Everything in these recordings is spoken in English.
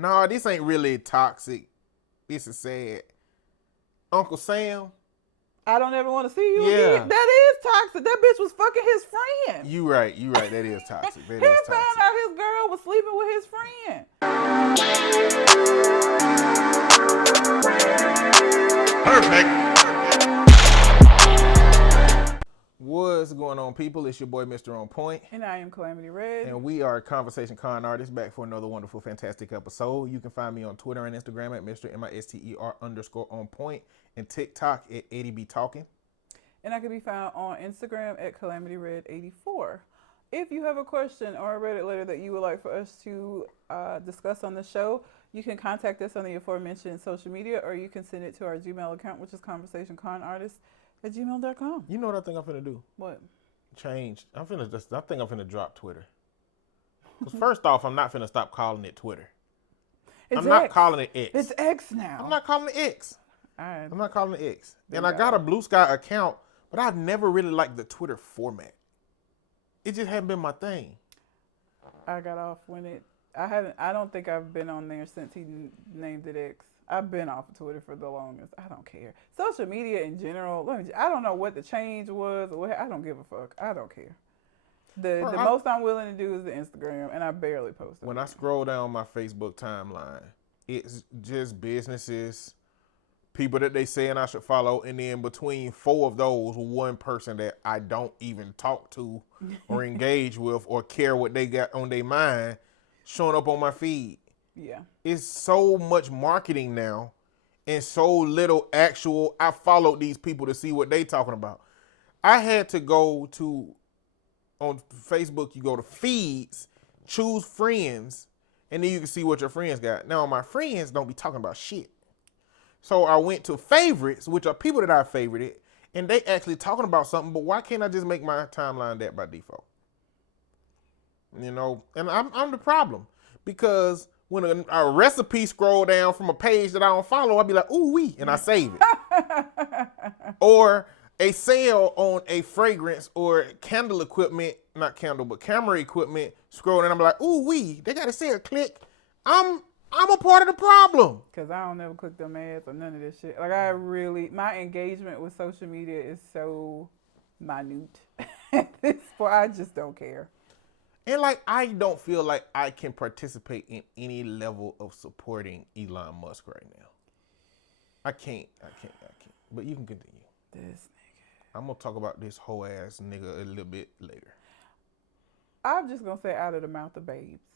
No, this ain't really toxic. This is sad. Uncle Sam. I don't ever want to see you Yeah. again. That is toxic. That bitch was fucking his friend. You right. That is toxic. That He is found toxic. out his girl was sleeping with his friend. Perfect. What's going on, people? It's your boy, Mr. On Point. And I am Calamity Red. And we are Conversation Con Artists, back for another wonderful, fantastic episode. You can find me on Twitter and Instagram at Mr. MISTER_on point and TikTok at 80B Talking. And I can be found on Instagram at CalamityRed84. If you have a question or a Reddit letter that you would like for us to discuss on the show, you can contact us on the aforementioned social media, or you can send it to our Gmail account, which is conversationconartists@gmail.com. You know what I think I'm finna do? What? Change. I think I'm finna drop Twitter. Because first off, I'm not finna stop calling it Twitter. I'm not calling it X. It's X now. I'm not calling it X. Right. I'm not calling it X. And I got a Blue Sky account, but I've never really liked the Twitter format. It just hadn't been my thing. I got off when I don't think I've been on there since he named it X. I've been off of Twitter for the longest. I don't care. Social media in general, I don't know what the change was or what. I don't give a fuck. I don't care. The most I'm willing to do is the Instagram, and I barely post it. When I scroll down my Facebook timeline, it's just businesses, people that they saying I should follow, and then between four of those, one person that I don't even talk to or engage with or care what they got on their mind showing up on my feed. Yeah. It's so much marketing now and so little actual. I followed these people to see what they talking about. I had to go to, on Facebook, you go to feeds, choose friends, and then you can see what your friends got. Now, my friends don't be talking about shit. So I went to favorites, which are people that I favorited, and they actually talking about something, but why can't I just make my timeline that by default? You know, and I'm the problem. Because when a recipe scroll down from a page that I don't follow, I'll be like, ooh wee, and I save it. Or a sale on a fragrance or candle equipment, not candle, but camera equipment, scroll and I'm like, ooh wee, they got a sale, click. I'm a part of the problem. Because I don't never click them ads or none of this shit. Like, my engagement with social media is so minute at this point. I just don't care. And like, I don't feel like I can participate in any level of supporting Elon Musk right now. I can't. But you can continue. This nigga. I'm going to talk about this whole ass nigga a little bit later. I'm just going to say out of the mouth of babes.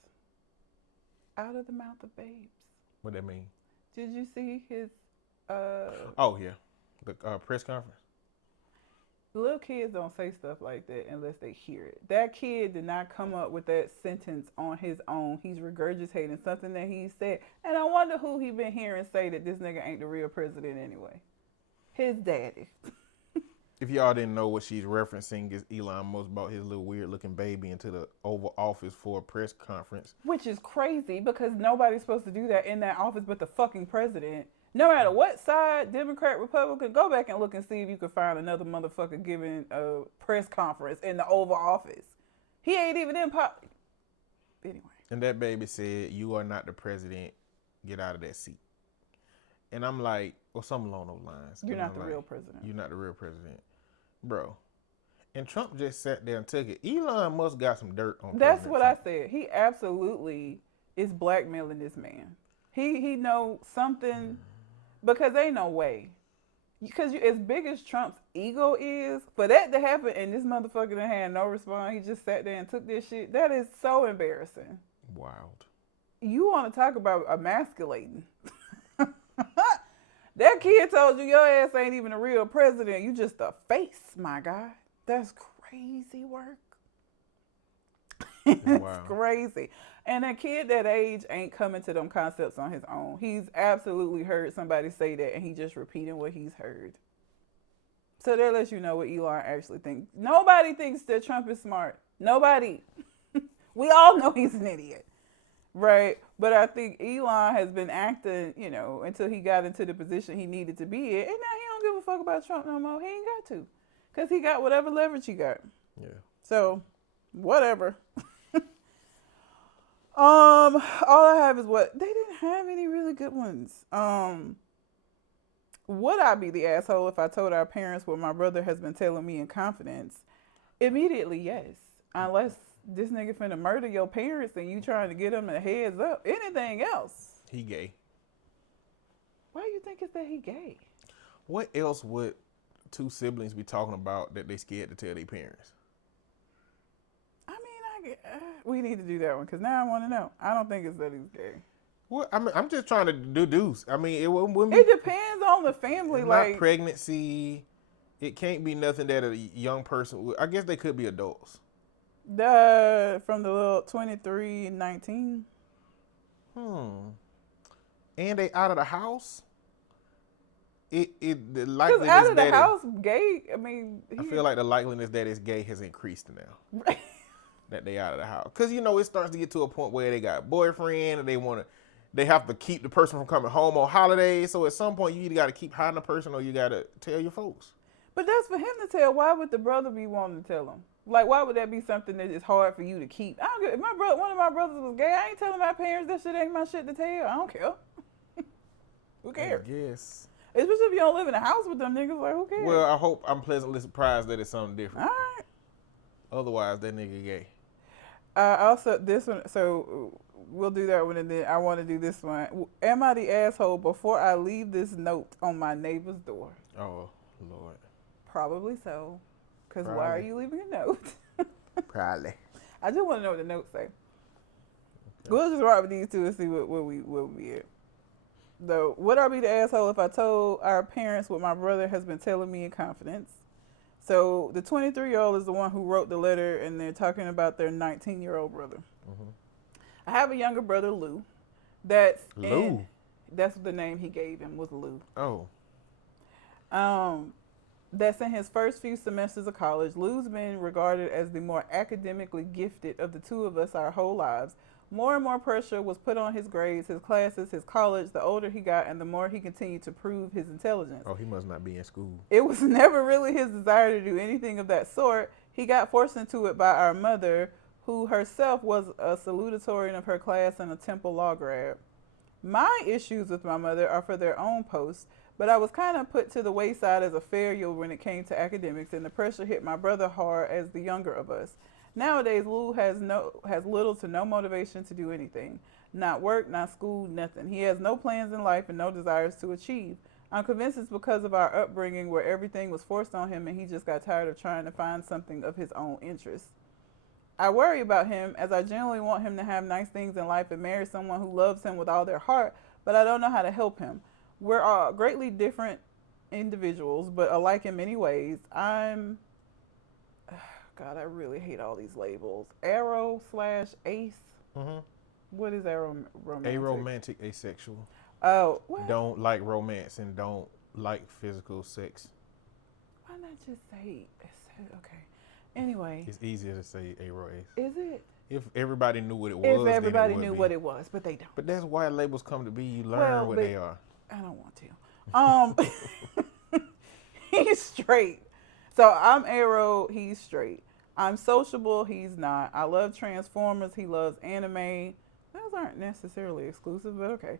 Out of the mouth of babes. What that mean? Did you see his... Oh, yeah. The press conference? Little kids don't say stuff like that unless they hear it. That kid did not come up with that sentence on his own. He's regurgitating something that he said. And I wonder who he been hearing say that this nigga ain't the real president anyway. His daddy. If y'all didn't know, what she's referencing is Elon Musk brought his little weird looking baby into the Oval Office for a press conference. Which is crazy because nobody's supposed to do that in that office but the fucking president. No matter what side, Democrat, Republican, go back and look and see if you can find another motherfucker giving a press conference in the Oval Office. He ain't even in pop. Anyway. And that baby said, "You are not the president. Get out of that seat." And I'm like, or something along those lines. You're not the real president. You're not the real president. Bro. And Trump just sat there and took it. Elon Musk got some dirt on That's what Trump. I said. He absolutely is blackmailing this man. He know something... Because ain't no way. Because as big as Trump's ego is, for that to happen and this motherfucker that had no response, he just sat there and took this shit, that is so embarrassing. Wild. You want to talk about emasculating. That kid told you your ass ain't even a real president. You just a face, my guy. That's crazy work. It's wow. Crazy. And a kid that age ain't coming to them concepts on his own. He's absolutely heard somebody say that, and he just repeating what he's heard. So that lets you know what Elon actually thinks. Nobody thinks that Trump is smart. Nobody. We all know he's an idiot, right? But I think Elon has been acting, until he got into the position he needed to be in, and now he don't give a fuck about Trump no more. He ain't got to, because he got whatever leverage he got. Yeah. So, whatever. All I have is what they didn't have any really good ones. Would I be the asshole if I told our parents what my brother has been telling me in confidence? Immediately, yes. Unless this nigga finna murder your parents and you trying to get them a heads up. Anything else? He gay. Why do you think it's that he gay? What else would two siblings be talking about that they scared to tell their parents? I mean, we need to do that one because now I want to know. I don't think it's that he's gay. Well, I mean, I'm just trying to deduce. I mean, it wouldn't be. It depends on the family. Not Like pregnancy. It can't be nothing that a young person would. I guess they could be adults. from the little 23 and 19. And they out of the house. The Because likeliness out of the that house, gay. I mean, I feel like the likeliness that it's gay has increased now. That they out of the house, because it starts to get to a point where they got a boyfriend and they have to keep the person from coming home on holidays. So at some point, you either got to keep hiding the person or you got to tell your folks. But that's for him to tell. Why would the brother be wanting to tell him? Like, why would that be something that is hard for you to keep? I don't get. If one of my brothers was gay, I ain't telling my parents that shit ain't my shit to tell. I don't care. Who cares? Yes. Especially if you don't live in a house with them niggas. Like, who cares? Well, I hope I'm pleasantly surprised that it's something different. All right. Otherwise, that nigga gay. Also, this one. So we'll do that one, and then I want to do this one. Am I the asshole before I leave this note on my neighbor's door? Oh Lord. Probably so. Because why are you leaving a note? Probably. I just want to know what the notes say. Okay. We'll just write with these two and see what we at. Though, would I be the asshole if I told our parents what my brother has been telling me in confidence? So the 23-year-old is the one who wrote the letter, and they're talking about their 19-year-old brother. Mm-hmm. I have a younger brother, Lou. That's the name he gave him, was Lou. Oh. That's in his first few semesters of college. Lou's been regarded as the more academically gifted of the two of us our whole lives. More and more pressure was put on his grades, his classes, his college, the older he got, and the more he continued to prove his intelligence. Oh, he must not be in school. It was never really his desire to do anything of that sort. He got forced into it by our mother, who herself was a salutatorian of her class and a Temple Law grad. My issues with my mother are for their own posts, but I was kind of put to the wayside as a failure when it came to academics, and the pressure hit my brother hard as the younger of us. Nowadays, Lou has little to no motivation to do anything. Not work, not school, nothing. He has no plans in life and no desires to achieve. I'm convinced it's because of our upbringing where everything was forced on him and he just got tired of trying to find something of his own interest. I worry about him as I generally want him to have nice things in life and marry someone who loves him with all their heart, but I don't know how to help him. We're all greatly different individuals, but alike in many ways. God, I really hate all these labels. Arrow/ace. Mm-hmm. What is aromantic? Aromantic, asexual. Oh, what? Don't like romance and don't like physical sex. Why not just say okay? Anyway, it's easier to say aro-ace. Is it? If everybody knew what it was, if everybody knew what it was, but they don't. But that's why labels come to be. You learn what they are. I don't want to. He's straight. So I'm arrow, he's straight. I'm sociable, he's not. I love Transformers, he loves anime. Those aren't necessarily exclusive, but okay.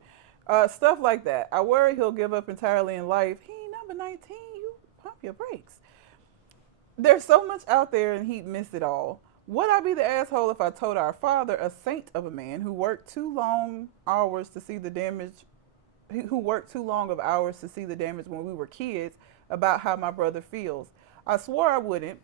Stuff like that. I worry he'll give up entirely in life. He ain't number 19, you pump your brakes. There's so much out there and he'd miss it all. Would I be the asshole if I told our father, a saint of a man who worked too long hours to see the damage when we were kids, about how my brother feels? I swore I wouldn't,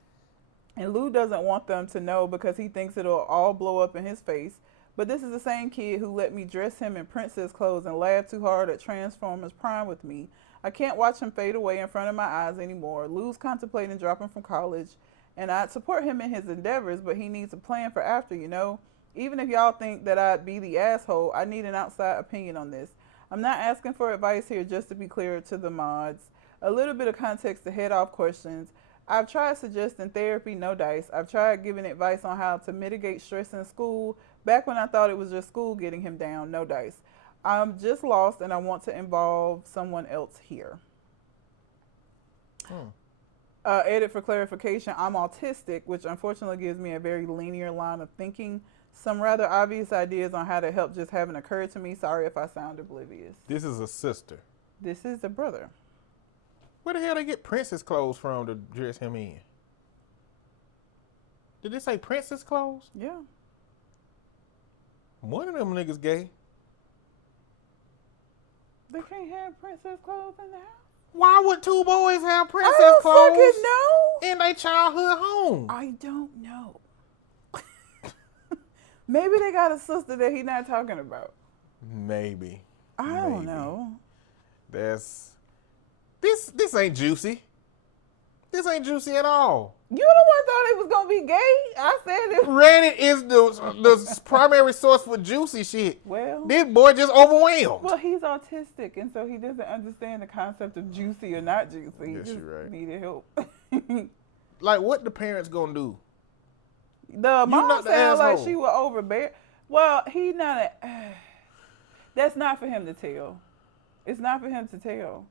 and Lou doesn't want them to know because he thinks it'll all blow up in his face. But this is the same kid who let me dress him in princess clothes and laugh too hard at Transformers Prime with me. I can't watch him fade away in front of my eyes anymore. Lou's contemplating dropping from college, and I'd support him in his endeavors, but he needs a plan for after, Even if y'all think that I'd be the asshole, I need an outside opinion on this. I'm not asking for advice here, just to be clear to the mods. A little bit of context to head off questions. I've tried suggesting therapy, no dice. I've tried giving advice on how to mitigate stress in school, back when I thought it was just school getting him down, no dice. I'm just lost and I want to involve someone else here. Edit for clarification, I'm autistic, which unfortunately gives me a very linear line of thinking. Some rather obvious ideas on how to help just haven't occurred to me. Sorry if I sound oblivious. This is a sister. This is a brother. Where the hell they get princess clothes from to dress him in? Did they say princess clothes? Yeah. One of them niggas gay. They can't have princess clothes in the house. Why would two boys have I princess don't clothes fucking know. in their childhood home? I don't know. Maybe they got a sister that he not talking about. Maybe. I don't know. This ain't juicy. This ain't juicy at all. You the one thought it was gonna be gay. I said it. Reddit is the primary source for juicy shit. Well, This boy just overwhelmed. well, he's autistic, and so he doesn't understand the concept of juicy or not juicy. He Yes, just you're right. needed help. Like, what the parents gonna do? The mom not the sounded like asshole. she was overbearing. Well, he not a. That's not for him to tell. It's not for him to tell.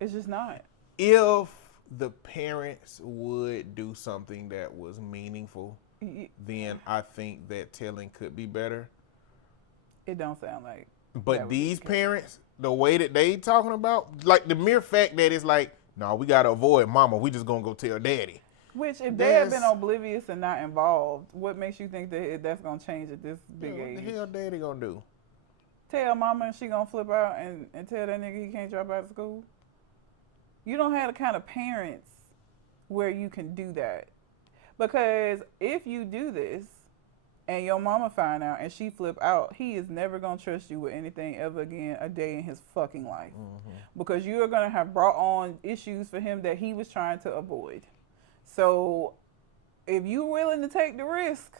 It's just not. If the parents would do something that was meaningful, then I think that telling could be better. It don't sound like. that But would be these the case. parents, the way that they talking about, like the mere fact that it's like, no, we gotta avoid mama. We just gonna go tell daddy. Which, if they had been That's- oblivious and not involved, what makes you think that that's gonna change at this big Yeah, age? what the hell daddy gonna do? Tell mama and she gonna flip out and tell that nigga he can't drop out of school? You don't have the kind of parents where you can do that. Because if you do this and your mama find out and she flip out, he is never gonna trust you with anything ever again a day in his fucking life. Because you are gonna have brought on issues for him that he was trying to avoid. So if you're willing to take the risk,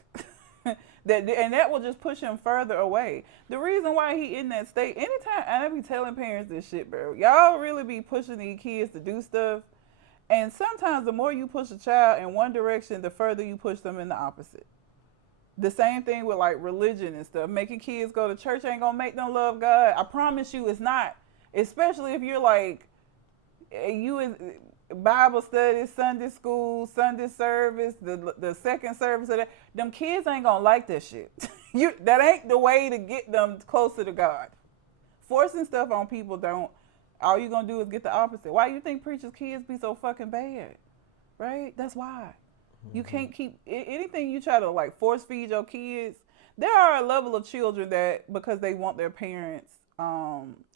that will just push him further away. The reason why he in that state, anytime, and I be telling parents this shit, bro, y'all really be pushing these kids to do stuff, and sometimes the more you push a child in one direction, the further you push them in the opposite. The same thing with like religion and stuff. Making kids go to church ain't gonna make them love God. I promise you it's not. Especially if you're like, you in Bible study, Sunday school, Sunday service, the second service of that. Them kids ain't gonna like that shit. That ain't the way to get them closer to God. Forcing stuff on people don't. All you gonna do is get the opposite. Why you think preachers' kids be so fucking bad? Right? That's why. You can't keep anything you try to like force feed your kids. There are a level of children that because they want their parents'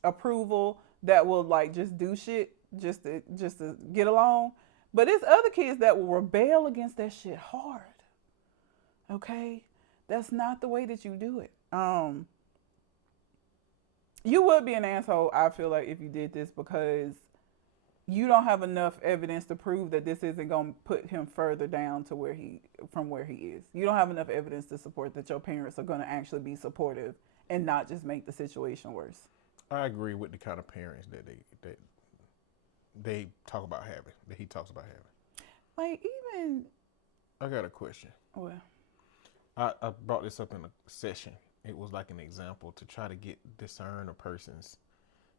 approval that will like just do shit just to get along. But there's other kids that will rebel against that shit hard. Okay? That's not the way that you do it. You would be an asshole, I feel like, if you did this because you don't have enough evidence to prove that this isn't going to put him further down to where he is. You don't have enough evidence to support that your parents are going to actually be supportive and not just make the situation worse. I agree with the kind of parents that they talk about having, that he talks about having. Like, even... I got a question. Well, I brought this up in a session. It was like an example to try to discern a person's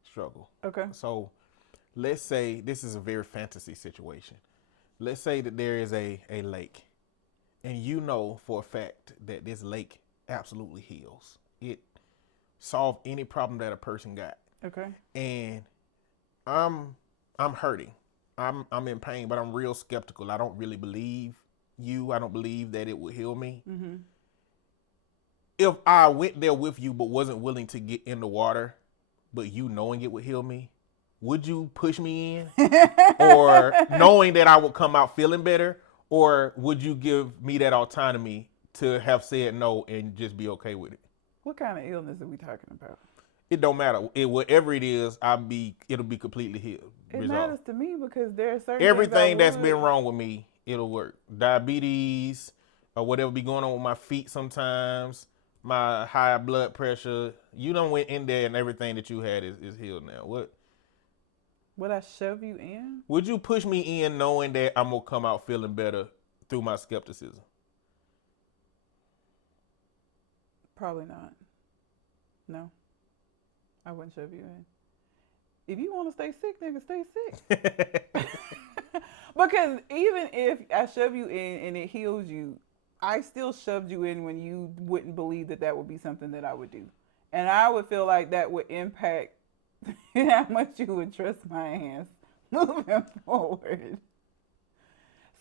struggle. okay. So let's say this is a very fantasy situation. Let's say that there is a lake, and you know for a fact that this lake absolutely heals. It solves any problem that a person got. Okay. And I'm hurting. I'm in pain, but I'm real skeptical. I don't really believe you. I don't believe that it would heal me. Mm-hmm. If I went there with you but wasn't willing to get in the water, but you knowing it would heal me, would you push me in? Or knowing that I would come out feeling better? Or would you give me that autonomy to have said no and just be okay with it? What kind of illness are we talking about? It don't matter. Whatever it is, it'll be completely healed. It resolved. matters to me because there are certain Everything things I that's would- been wrong with me, it'll work. Diabetes or whatever be going on with my feet sometimes, my high blood pressure. You done went in there and everything that you had is healed now. What? Would I shove you in? Would you push me in knowing that I'm going to come out feeling better through my skepticism? Probably not. No. I wouldn't shove you in. If you want to stay sick, nigga, stay sick. Because even if I shove you in and it heals you, I still shoved you in when you wouldn't believe that that would be something that I would do. And I would feel like that would impact how much you would trust my hands moving forward.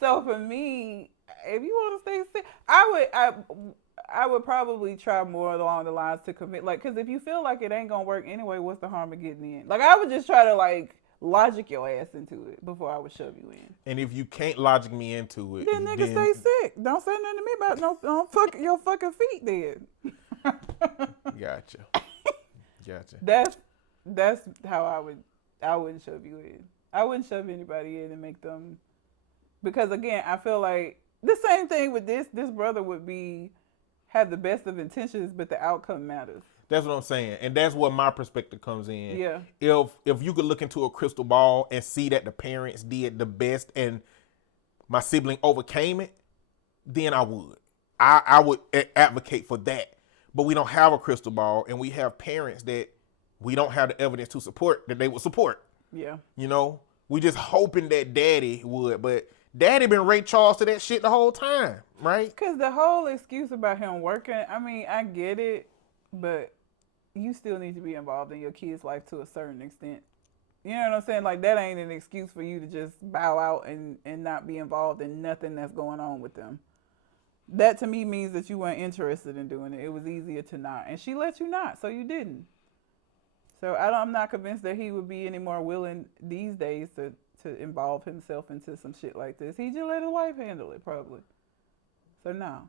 So for me, if you want to stay sick, I would probably try more along the lines to commit. Like, because if you feel like it ain't gonna work anyway, what's the harm of getting in? Like, I would just try to like logic your ass into it before I would shove you in. And if you can't logic me into it, Then nigga stay sick. Don't say nothing to me about no don't fuck your fucking feet then. Gotcha. Gotcha. That's how I wouldn't shove you in. I wouldn't shove anybody in and make them, because again, I feel like the same thing with this brother would be have the best of intentions, but the outcome matters. That's what I'm saying. And that's where my perspective comes in. Yeah. If you could look into a crystal ball and see that the parents did the best and my sibling overcame it, then I would. I would advocate for that. But we don't have a crystal ball, and we have parents that we don't have the evidence to support that they would support. Yeah. You know? We just hoping that daddy would, but daddy been Ray Charles to that shit the whole time, right? Because the whole excuse about him working, I mean, I get it, but you still need to be involved in your kid's life to a certain extent. You know what I'm saying? Like, that ain't an excuse for you to just bow out and not be involved in nothing that's going on with them. That to me means that you weren't interested in doing it. It was easier to not. And she let you not, so you didn't. So I'm not convinced that he would be any more willing these days to involve himself into some shit like this. He just let his wife handle it, probably. So no.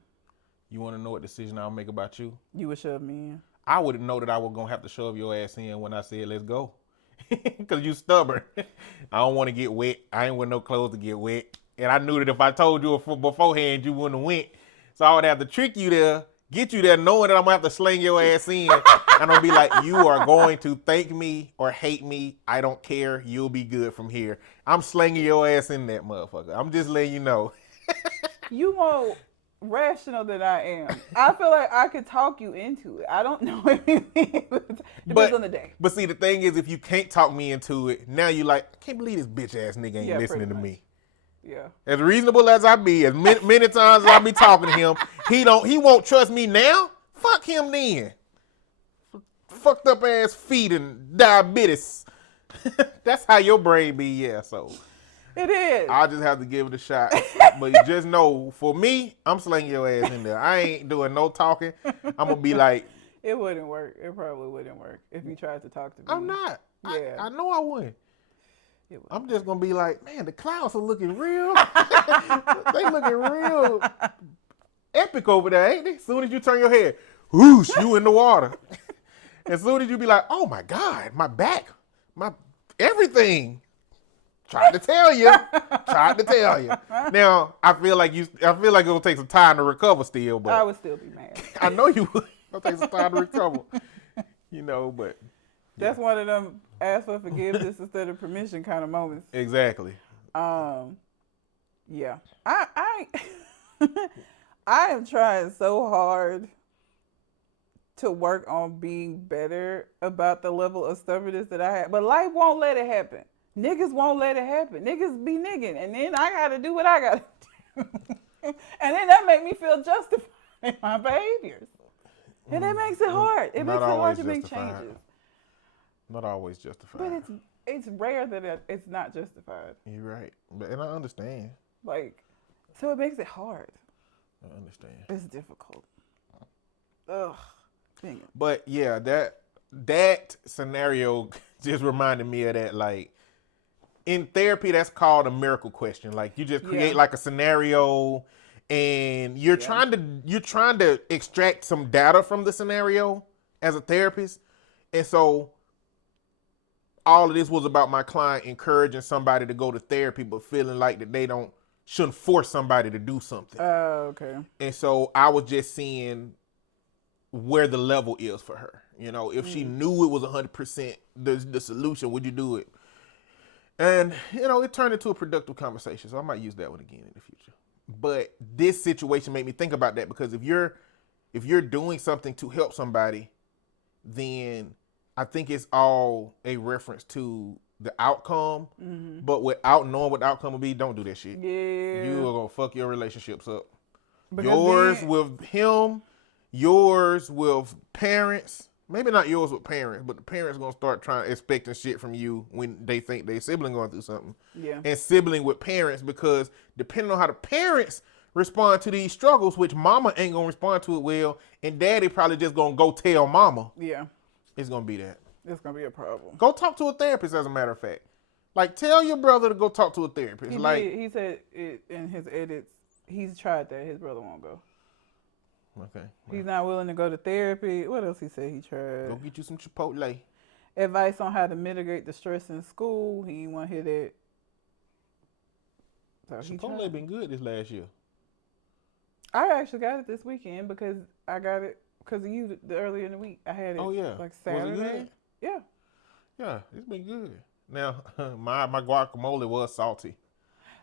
You want to know what decision I'll make about you? You would shove me in. I would know that I was going to have to shove your ass in when I said, let's go. Because you stubborn. I don't want to get wet. I ain't with no clothes to get wet. And I knew that if I told you beforehand, you wouldn't have went. So I would have to trick you there, get you there, knowing that I'm going to have to sling your ass in. And I'll be like, you are going to thank me or hate me. I don't care. You'll be good from here. I'm slinging your ass in that motherfucker. I'm just letting you know. You more rational than I am. I feel like I could talk you into it. I don't know if it depends on the day. But see, the thing is, if you can't talk me into it, now you like, I can't believe this bitch ass nigga ain't listening to me. Yeah. As reasonable as I be, as many times as I be talking to him, he won't trust me now. Fuck him then. Fucked up ass feet and diabetes. That's how your brain be, yeah. So it is. I just have to give it a shot. But you just know, for me, I'm slinging your ass in there. I ain't doing no talking. I'm gonna be like, it wouldn't work. It probably wouldn't work if you tried to talk to me. I'm not. Yeah. I know I wouldn't. I'm just gonna be like, man, the clouds are looking real. They looking real epic over there, ain't they? As soon as you turn your head, whoosh, you in the water. As soon as you be like, oh my God, my back, my everything. Tried to tell you. Now I feel like it'll take some time to recover still, but I would still be mad. I know you would. It'll take some time to recover. You know, but that's one of them ask for forgiveness instead of permission kind of moments. Exactly. Yeah. I I am trying so hard to work on being better about the level of stubbornness that I have. But life won't let it happen. Niggas won't let it happen. Niggas be nigging. And then I got to do what I got to do. And then that make me feel justified in my behaviors. And that makes it hard. It makes it hard to make changes. Not always justified. But it's rare that it's not justified. You're right. And I understand. Like, so it makes it hard. I understand. It's difficult. Ugh. Dang it. But yeah, that scenario just reminded me of that. Like, in therapy, that's called a miracle question. Like, you just create like a scenario, and you're trying to extract some data from the scenario as a therapist. And so all of this was about my client encouraging somebody to go to therapy, but feeling like that they shouldn't force somebody to do something. Oh, okay. And so I was just seeing where the level is for her. You know, if she knew it was 100% the solution, would you do it? And, you know, it turned into a productive conversation. So I might use that one again in the future. But this situation made me think about that, because if you're doing something to help somebody, then I think it's all a reference to the outcome. Mm-hmm. But without knowing what the outcome will be, don't do that shit. Yeah. You are going to fuck your relationships up. Because Yours then, with him, yours with parents. Maybe not yours with parents, but the parents gonna start trying expecting shit from you when they think their sibling going through something. yeah, And sibling with parents, because depending on how the parents respond to these struggles, which mama ain't gonna respond to it well, and daddy probably just gonna go tell mama. yeah, It's gonna be that. it's gonna be a problem. Go talk to a therapist, as a matter of fact. Like, tell your brother to go talk to a therapist. He Like, did. He said it in his edits. He's tried that. His brother won't go. okay, He's not willing to go to therapy. What else he said he go tried? get you some Chipotle. Advice on how to mitigate the stress in school. He didn't want to hear that. So he Chipotle tried. been good this last year. I actually got it this weekend because I got it because of you earlier in the week. I had it. Oh yeah, Like Was Saturday. it good? Yeah. Yeah, it's been good. Now my guacamole was salty.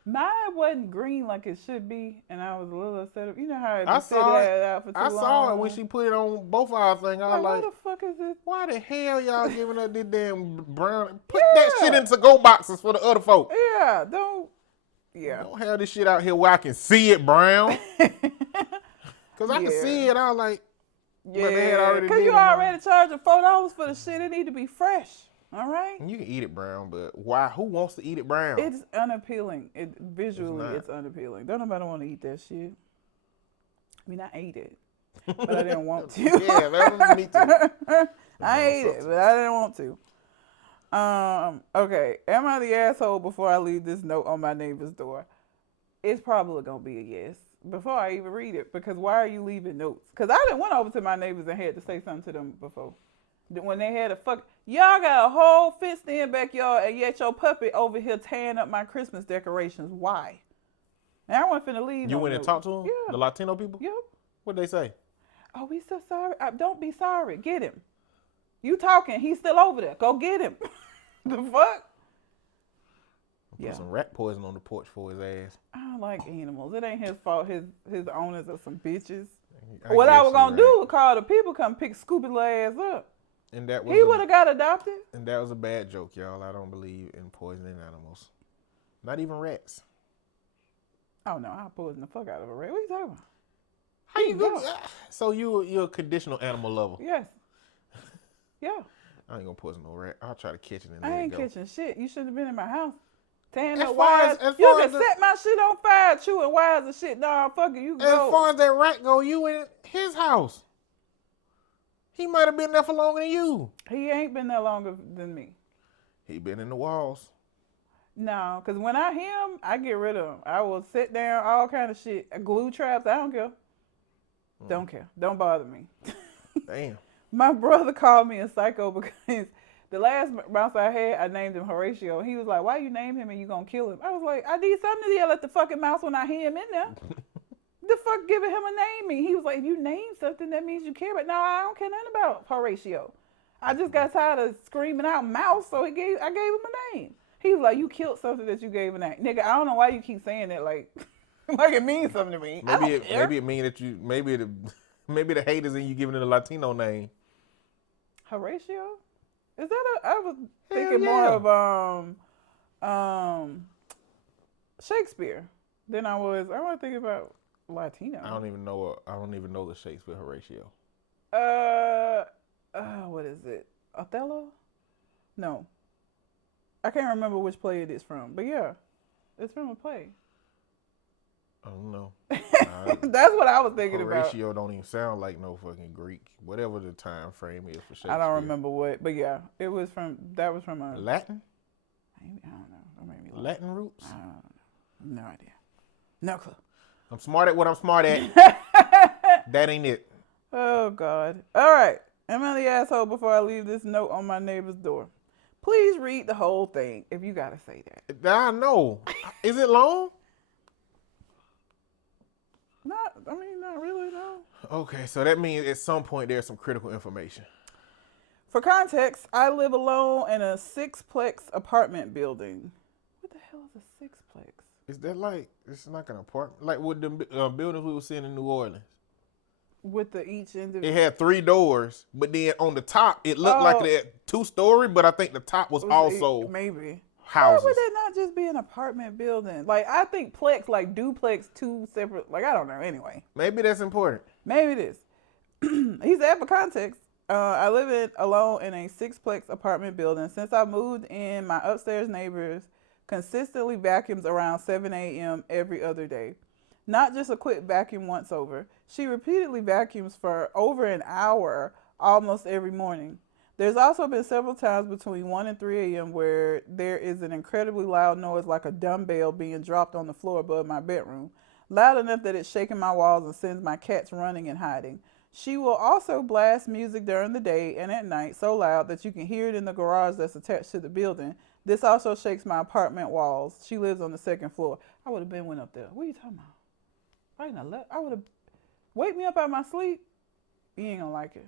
Mine wasn't green like it should be, and I was a little upset. You know how if I you set saw it. that out for too I long. saw it when she put it on both our things. I was What like, the fuck is this? why the hell y'all giving us this damn brown? Put Yeah. that shit in to-go boxes for the other folk. Yeah, don't. Yeah. Don't have this shit out here where I can see it brown. Cause I can see it. I was like, but they had Yeah, already because did you it, man. already charging $4 for the shit. It need to be fresh. All right. You can eat it brown, but why? Who wants to eat it brown? It's unappealing. Visually, not. it's unappealing. Don't nobody want to eat that shit. I mean, I ate it, but I didn't want to. Yeah, that was me too. I ate it, but I didn't want to. Okay. Am I the asshole before I leave this note on my neighbor's door? It's probably gonna be a yes before I even read it. Because why are you leaving notes? Because I done went over to my neighbors and had to say something to them before. When they had y'all got a whole fenced-in backyard, and yet your puppy over here tearing up my Christmas decorations. Why? And I wasn't finna leave. You went and talked to them? Yeah. The Latino people? Yep. What'd they say? Oh, we so sorry. Don't be sorry. Get him. You talking? He's still over there. Go get him. The fuck? Put some rat poison on the porch for his ass. I don't like animals. It ain't his fault. His owners are some bitches. I What I guess was you're gonna do right. was call the people come pick Scooby ass up. And that was He would have got adopted. And that was a bad joke, y'all. I don't believe in poisoning animals. Not even rats. Oh no, I'll poison the fuck out of a rat. What are you talking about? How you go? gonna? So you're a conditional animal lover. Yes. Yeah. I ain't gonna poison no rat. I'll try to catch it and I let ain't it go. catching shit. You shouldn't have been in my house. Tearing As up far wires. as You far can as the- set my shit on fire, chewing wires and shit. Nah, fuck it. You can As go. far as that rat go, you in his house. He might have been there for longer than you. He ain't been there longer than me. He been in the walls. No, because when I hear him, I get rid of him. I will sit down, all kind of shit. Glue traps, I don't care. Don't care. Don't bother me. Damn. My brother called me a psycho because the last mouse I had, I named him Horatio. He was like, why you name him and you gonna kill him? I was like, I need something to yell at the fucking mouse when I hear him in there. The fuck giving him a naming? He was like, if you name something, that means you care. But no, I don't care nothing about Horatio. I just got tired of screaming out mouse, so I gave him a name. He was like, you killed something that you gave a name. Nigga, I don't know why you keep saying that like like it means something to me. Maybe it mean that you maybe the haters in you giving it a Latino name. Horatio? Is that I was thinking yeah. more of Shakespeare than I was thinking about Latino. I don't even know the Shakespeare Horatio. What is it? Othello? No. I can't remember which play it is from, but yeah, it's from a play. I don't know. That's what I was thinking about. Horatio don't even sound like no fucking Greek. Whatever the time frame is for Shakespeare. I don't remember what, but yeah, that was from a Latin? maybe, I don't know. Or maybe Latin roots? I don't know. No idea. No clue. I'm smart at what I'm smart at. That ain't it. Oh God. All right. Am I the asshole before I leave this note on my neighbor's door? Please read the whole thing if you gotta say that. I know. Is it long? Not really, no. Okay, so that means at some point there's some critical information. For context, I live alone in a 6-plex apartment building. What the hell is a 6-plex? Is that like, it's like an apartment? Like with the buildings we were seeing in New Orleans. With each individual. It had 3 doors, but then on the top, it looked like it had 2-story, but I think the top was also maybe Why would houses. that not just be an apartment building? Like, I think plex, like duplex, two separate, like, I don't know. Anyway, Maybe that's important. maybe it is. He said, for context, I live alone in a sixplex apartment building. Since I moved in, my upstairs neighbors consistently vacuums around 7 a.m. every other day. Not just a quick vacuum once over. She repeatedly vacuums for over an hour almost every morning. There's also been several times between 1 and 3 a.m. where there is an incredibly loud noise like a dumbbell being dropped on the floor above my bedroom, loud enough that it's shaking my walls and sends my cats running and hiding. She will also blast music during the day and at night so loud that you can hear it in the garage that's attached to the building. This also shakes my apartment walls. She lives on the second floor. I would have went up there. What are you talking about? I would have wake me up out of my sleep. You ain't gonna like it.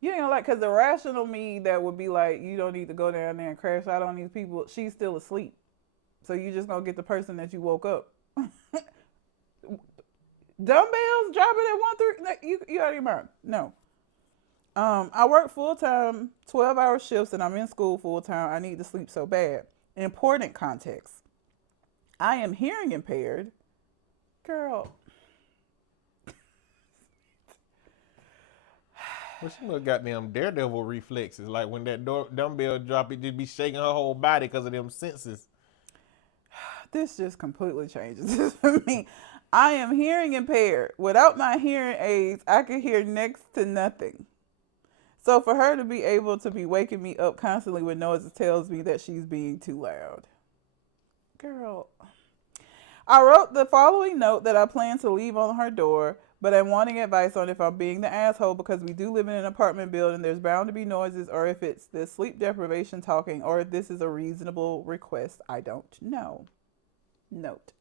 You ain't gonna like, because the rational me that would be like, you don't need to go down there and crash out on these people. She's still asleep, so you just gonna get the person that you woke up. Dumbbells dropping at 1-3. You already mind. No. I work full time, 12-hour shifts, and I'm in school full time. I need to sleep so bad. Important context. I am hearing impaired. Girl. Well, she must got them daredevil reflexes. Like when that dumbbell drop, it just be shaking her whole body because of them senses. This just completely changes this for me. I am hearing impaired. Without my hearing aids, I can hear next to nothing. So for her to be able to be waking me up constantly with noises tells me that she's being too loud. Girl. I wrote the following note that I plan to leave on her door, but I'm wanting advice on if I'm being the asshole because we do live in an apartment building. There's bound to be noises, or if it's the sleep deprivation talking, or if this is a reasonable request. I don't know. Note.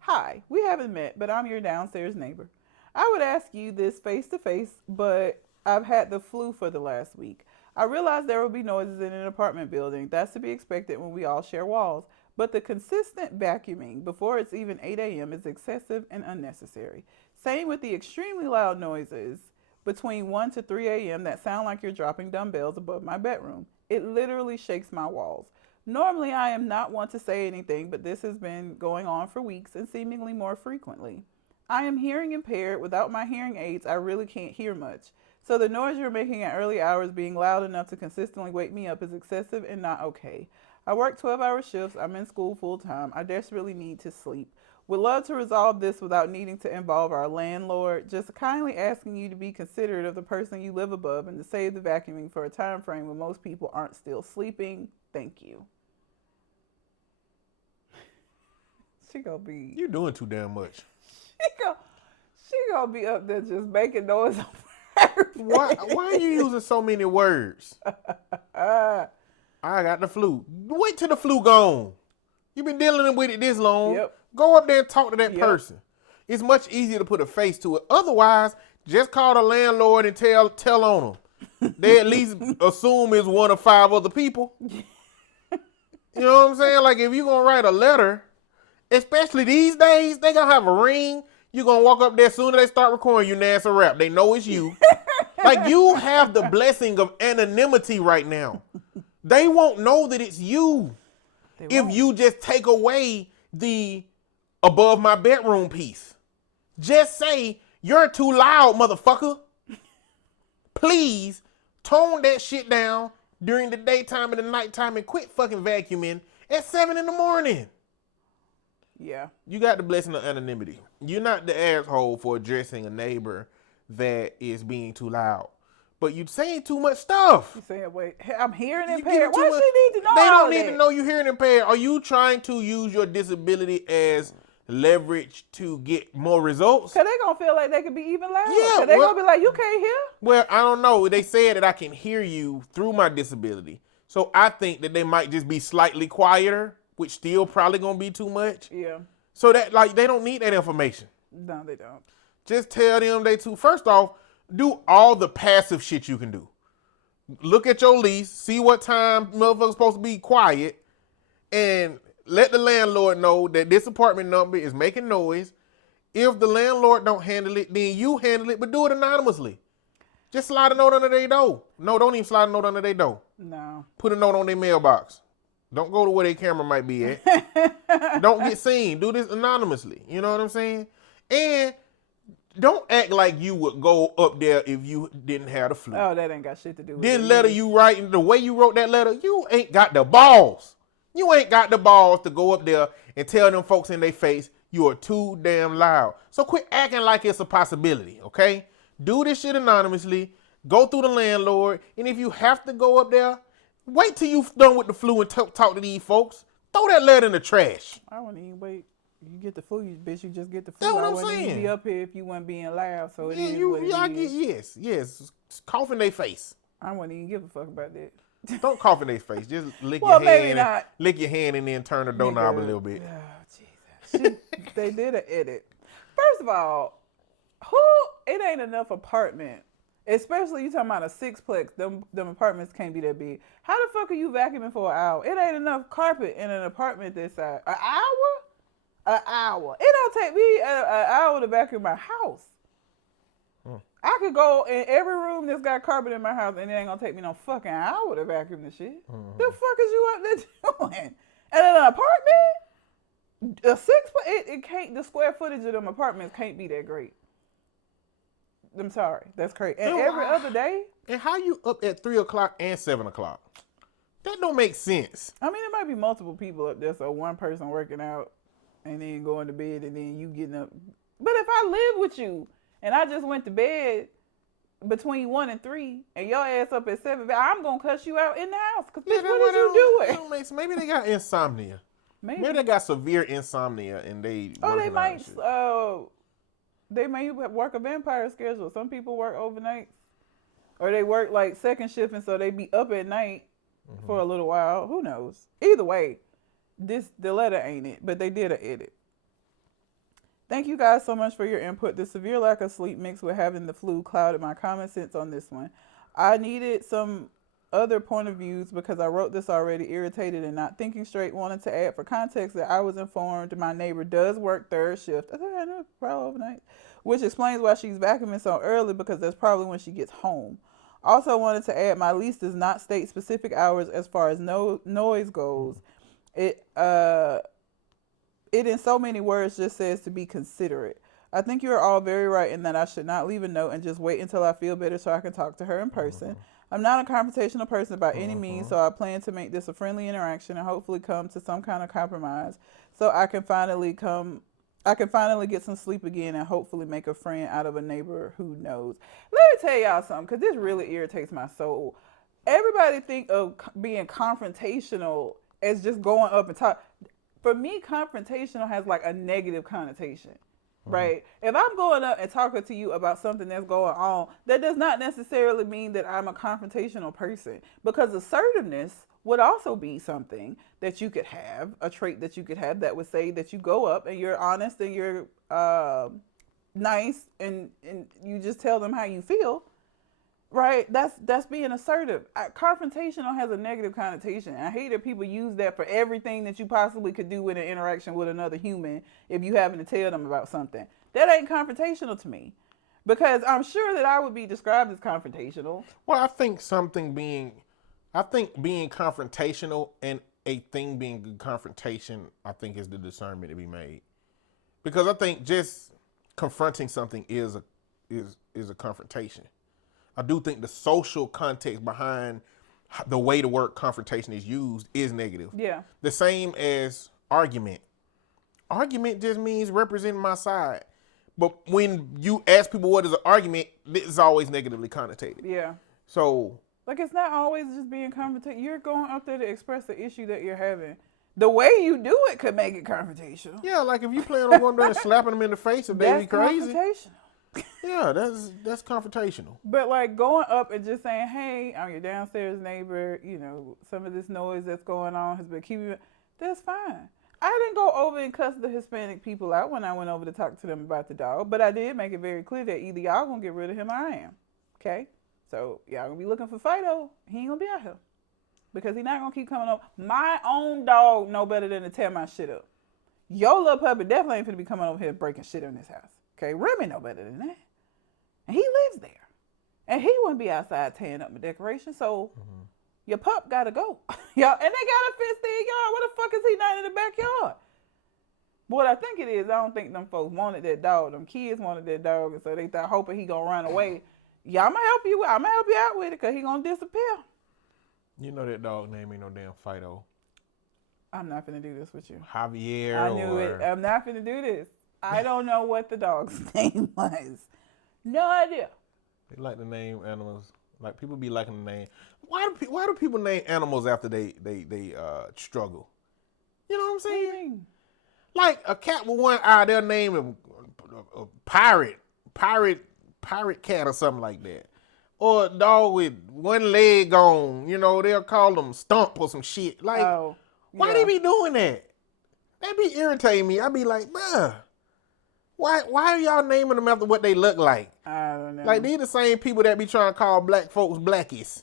Hi, we haven't met, but I'm your downstairs neighbor. I would ask you this face to face, but I've had the flu for the last week. I realize there will be noises in an apartment building. That's to be expected when we all share walls. But the consistent vacuuming before it's even 8 a.m. is excessive and unnecessary. Same with the extremely loud noises between 1 to 3 a.m. that sound like you're dropping dumbbells above my bedroom. It literally shakes my walls. Normally, I am not one to say anything, but this has been going on for weeks and seemingly more frequently. I am hearing impaired. Without my hearing aids, I really can't hear much. So the noise you're making at early hours being loud enough to consistently wake me up is excessive and not okay. I work 12-hour shifts. I'm in school full time. I desperately need to sleep. Would love to resolve this without needing to involve our landlord. Just kindly asking you to be considerate of the person you live above and to save the vacuuming for a time frame when most people aren't still sleeping. Thank you. She gonna be. You doing too damn much. She gonna be up there just making noise. Why are you using so many words? I got the flu. Wait till the flu gone. You've been dealing with it this long. Yep. Go up there and talk to that person. It's much easier to put a face to it. Otherwise, just call the landlord and tell on them. They at least assume it's one of 5 other people. You know what I'm saying? Like if you're gonna write a letter, especially these days, they gonna have a ring. You're gonna walk up there as soon as they start recording you, Nancy Rap. They know it's you. Like you have the blessing of anonymity right now. They won't know that it's you if you just take away the above my bedroom piece. Just say, you're too loud, motherfucker. Please tone that shit down during the daytime and the nighttime and quit fucking vacuuming at 7 in the morning. Yeah. You got the blessing of anonymity. You're not the asshole for addressing a neighbor that is being too loud. But you're saying too much stuff. You saying, wait, I'm hearing impaired. Why does she need to know They all don't need that? to know you're hearing impaired. Are you trying to use your disability as leverage to get more results? Because they going to feel like they could be even louder. Yeah. They're going to be like, you can't hear? Well, I don't know. They said that I can hear you through my disability. So I think that they might just be slightly quieter, which still probably going to be too much. Yeah. So that, like, they don't need that information. No, they don't. Just tell them first off, do all the passive shit you can do. Look at your lease, see what time motherfuckers supposed to be quiet, and let the landlord know that this apartment number is making noise. If the landlord don't handle it, then you handle it, but do it anonymously. Just slide a note under their door. No, don't even slide a note under their door. No. Put a note on their mailbox. Don't go to where their camera might be at. Don't get seen. Do this anonymously. You know what I'm saying? And don't act like you would go up there if you didn't have the flu. Oh, that ain't got shit to do with This it. letter you writing, the way you wrote that letter, you ain't got the balls. You ain't got the balls to go up there and tell them folks in their face you are too damn loud. So quit acting like it's a possibility, okay? Do this shit anonymously. Go through the landlord. And if you have to go up there, wait till you done with the flu and talk to these folks. Throw that letter in the trash. I wouldn't even wait. You get the flu, you bitch. You just get the flu. That's what I I'm wouldn't even saying. be up here if you weren't being loud. So it Yeah, is what it is. yes. Cough in their face. I wouldn't even give a fuck about that. Don't cough in their face. Just lick Well, your maybe hand. not. Lick your hand and then turn the doorknob a little bit. Oh, Jesus. They did an edit. First of all, it ain't enough apartment. Especially you talking about a sixplex. Them apartments can't be that big. How the fuck are you vacuuming for an hour? It ain't enough carpet in an apartment this size. An hour? An hour. It don't take me an hour to vacuum my house. I could go in every room that's got carpet in my house and it ain't gonna take me no fucking hour to vacuum the shit. The fuck is you up there doing? And in an apartment, a it can't, the square footage of them apartments can't be that great. I'm sorry, that's crazy. And every other day. And how you up at 3 o'clock and 7 o'clock? That don't make sense. I mean, it might be multiple people up there, so one person working out and then going to bed and then you getting up. But if I live with you and I just went to bed between 1 and 3 and your ass up at 7, I'm going to cuss you out in the house. Because what is you doing? Maybe they got insomnia. Maybe they got severe insomnia and they. Oh, they may work a vampire schedule. Some people work overnight. Or they work like second shift and so they be up at night for a little while. Who knows? Either way, the letter ain't it, but they did an edit. Thank you guys so much for your input. The severe lack of sleep mixed with having the flu clouded my common sense on this one. I needed some other point of views because I wrote this already irritated and not thinking straight. Wanted to add for context that I was informed my neighbor does work third shift. I thought I know, probably overnight, which explains why she's vacuuming so early because that's probably when she gets home. Also wanted to add my lease does not state specific hours as far as noise goes. It in so many words just says to be considerate. I think you are all very right in that I should not leave a note and just wait until I feel better so I can talk to her in person. I'm not a confrontational person by any means, so I plan to make this a friendly interaction and hopefully come to some kind of compromise so I can finally get some sleep again and hopefully make a friend out of a neighbor who knows. Let me tell y'all something, because this really irritates my soul. Everybody think of being confrontational as just going up and talk. For me, confrontational has like a negative connotation, right? If I'm going up and talking to you about something that's going on, that does not necessarily mean that I'm a confrontational person, because assertiveness would also be something that you could have, a trait that you could have that would say that you go up and you're honest and you're nice and you just tell them how you feel. Right, that's being assertive. Confrontational has a negative connotation. I hate that people use that for everything that you possibly could do in an interaction with another human if you having to tell them about something. That ain't confrontational to me, because I'm sure that I would be described as confrontational. Well, I think being confrontational and a thing being a confrontation, I think is the discernment to be made. Because I think just confronting something is a confrontation. I do think the social context behind the way the word confrontation is used is negative. Yeah. The same as argument. Argument just means representing my side. But when you ask people what is an argument, it's always negatively connotated. Yeah. So. Like, it's not always just being confrontational. You're going up there to express the issue that you're having. The way you do it could make it confrontational. Yeah, like if you plan on going there and slapping them in the face if they be crazy. That's confrontational. Yeah, that's confrontational. But like going up and just saying, hey, I'm your downstairs neighbor, you know, some of this noise that's going on has been keeping me, that's fine. I didn't go over and cuss the Hispanic people out when I went over to talk to them about the dog, but I did make it very clear that either y'all gonna get rid of him or I am. Okay? So y'all gonna be looking for Fido. He ain't gonna be out here. Because he not gonna keep coming up. My own dog know better than to tear my shit up. Your little puppy definitely ain't finna be coming over here breaking shit in this house. Okay, Remy know better than that. And he lives there. And he wouldn't be outside tearing up my decoration. So Your pup gotta go. Y'all, and they got a fenced in yard. What the fuck is he not in the backyard? What I think it is, I don't think them folks wanted that dog. Them kids wanted that dog, and so they thought hoping he gonna run away. Yeah, I'ma help you. I'ma help you out with it, cause he gonna disappear. You know that dog name ain't no damn Fido. I'm not finna do this with you. Javier. I knew it. I'm not finna do this. I don't know what the dog's name was. No idea. They like to name animals. Like people be liking the name. Why do people name animals after they struggle? You know what I'm saying? Like a cat with one eye, they'll name him a pirate cat or something like that. Or a dog with one leg gone, you know, they'll call them Stump or some shit. Like, why they be doing that? That be irritating me. I be like, bruh, why are y'all naming them after what they look like? I don't know. Like, these the same people that be trying to call black folks blackies.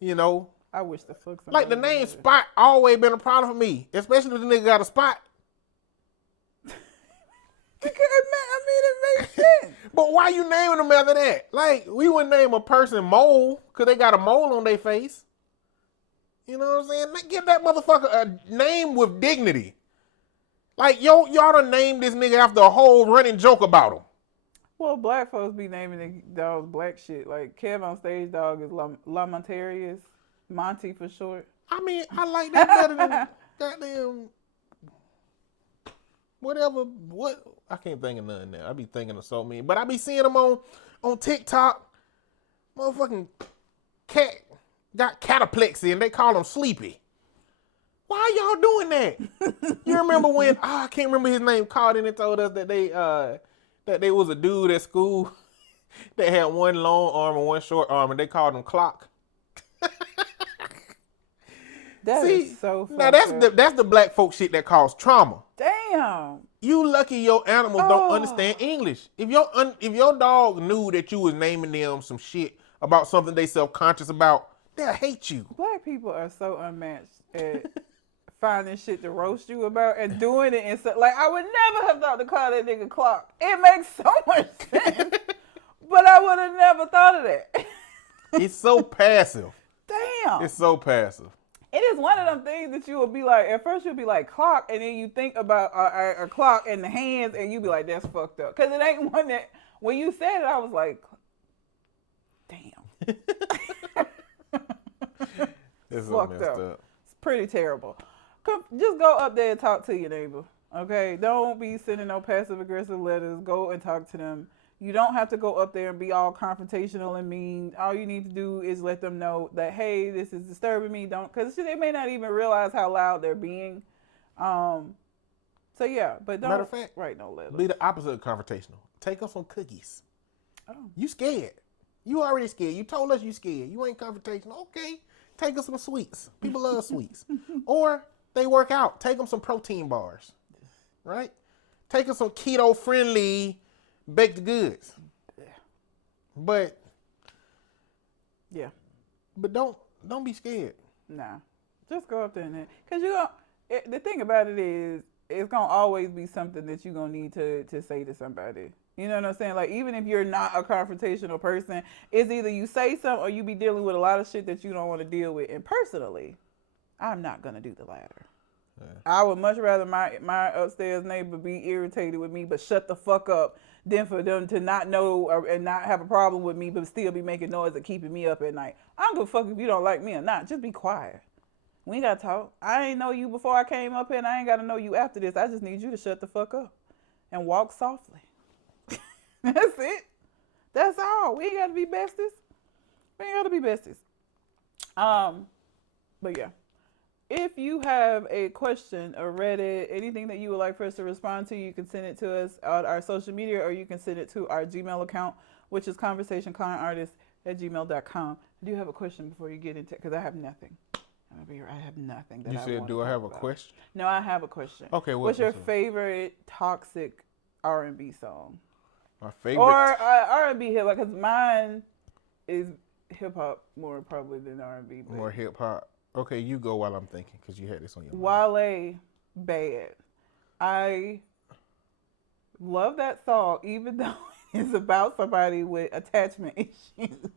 You know? I wish the fuck somebody like the name Spot always been a problem for me. Especially if the nigga got a spot. I mean, it makes sense. But why you naming them after that? Like, we wouldn't name a person Mole because they got a mole on their face. You know what I'm saying? Give that motherfucker a name with dignity. Like, y'all done named this nigga after a whole running joke about him. Well, black folks be naming their dogs black shit. Like, Kev on stage dog is Lamontarius. Monty for short. I mean, I like that better than goddamn whatever. What? I can't think of nothing now. I be thinking of so many. But I be seeing them on TikTok. Motherfucking cat got cataplexy and they call him Sleepy. Why y'all doing that? You remember when, I can't remember his name, called in and told us that they was a dude at school that had one long arm and one short arm and they called him Clock. That is so now that's the black folk shit that causes trauma. Damn. You lucky your animals don't understand English. If your dog knew that you was naming them some shit about something they self-conscious about, they'll hate you. Black people are so unmatched at finding shit to roast you about and doing it. And so, like, I would never have thought to call that nigga Clock. It makes so much sense. But I would have never thought of that. It's so passive. Damn. It's so passive. It is one of them things that you will be like, at first you'll be like clock, and then you think about a clock in the hands, and you be like, that's fucked up. Because it ain't one that, when you said it, I was like, damn. It's fucked up. It's pretty terrible. Just go up there and talk to your neighbor, okay? Don't be sending no passive-aggressive letters. Go and talk to them. You don't have to go up there and be all confrontational and mean. All you need to do is let them know that, hey, this is disturbing me. Because they may not even realize how loud they're being. So yeah, but don't. Matter of fact, write no letters. Be the opposite of confrontational. Take us some cookies. Oh. You scared. You already scared. You told us you scared. You ain't confrontational. Okay, take us some sweets. People love sweets. Or they work out. Take them some protein bars. Right? Take us some keto-friendly baked goods. But yeah. But don't be scared. Nah. Just go up there and because the thing about it is it's gonna always be something that you're gonna need to say to somebody. You know what I'm saying? Like, even if you're not a confrontational person, it's either you say something or you be dealing with a lot of shit that you don't want to deal with. And personally, I'm not gonna do the latter. Yeah. I would much rather my upstairs neighbor be irritated with me but shut the fuck up than for them to not know and not have a problem with me but still be making noise and keeping me up at night. I don't give a fuck if you don't like me or not. Just be quiet. We ain't gotta talk. I ain't know you before I came up here and I ain't gotta know you after this. I just need you to shut the fuck up and walk softly. That's it. That's all. We ain't gotta be besties. We ain't gotta be besties. But yeah. If you have a question or Reddit, anything that you would like for us to respond to, you can send it to us on our social media or you can send it to our Gmail account, which is conversationconartist@gmail.com. Do you have a question before you get into it? Because I have nothing. I have nothing. You said, do I have a question? No, I have a question. Okay, what's your favorite toxic R&B song? My favorite? Or R&B hip-hop, because mine is hip-hop more probably than R&B. More hip-hop. Okay, you go while I'm thinking because you had this on your mind. Wale, Bad. I love that song, even though it's about somebody with attachment issues.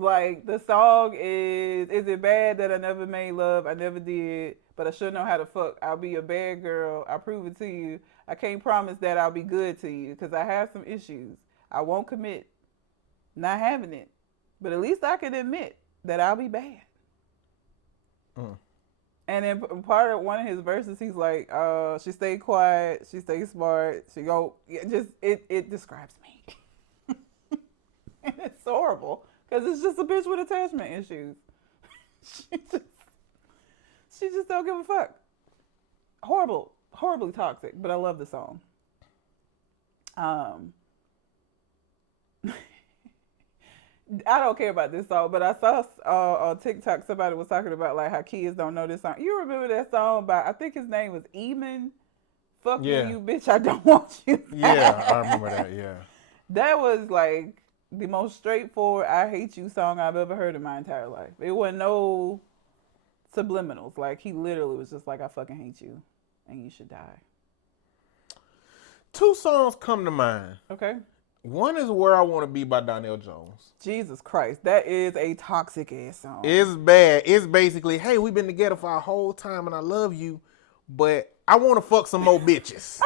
Like, the song is it bad that I never made love? I never did, but I sure know how to fuck. I'll be a bad girl. I'll prove it to you. I can't promise that I'll be good to you because I have some issues. I won't commit not having it, but at least I can admit that I'll be bad. Mm. And then part of one of his verses, he's like, she stay quiet, she stay smart, she go, yeah, just, it describes me. And it's horrible, because it's just a bitch with attachment issues. she, just, she just don't give a fuck. Horrible, horribly toxic, but I love the song. Um, I don't care about this song, but I saw on TikTok somebody was talking about like how kids don't know this song. You remember that song by, I think his name was Eamon? Fuck Yeah. you, bitch, I don't want you back. Yeah, I remember that. Yeah. That was like the most straightforward I hate you song I've ever heard in my entire life. It wasn't no subliminals. Like, he literally was just like, I fucking hate you and you should die. 2 songs come to mind. Okay. One is Where I Want to Be by Donnell Jones. Jesus Christ, that is a toxic ass song. It's bad. It's basically, hey, we've been together for a whole time and I love you, but I want to fuck some more bitches.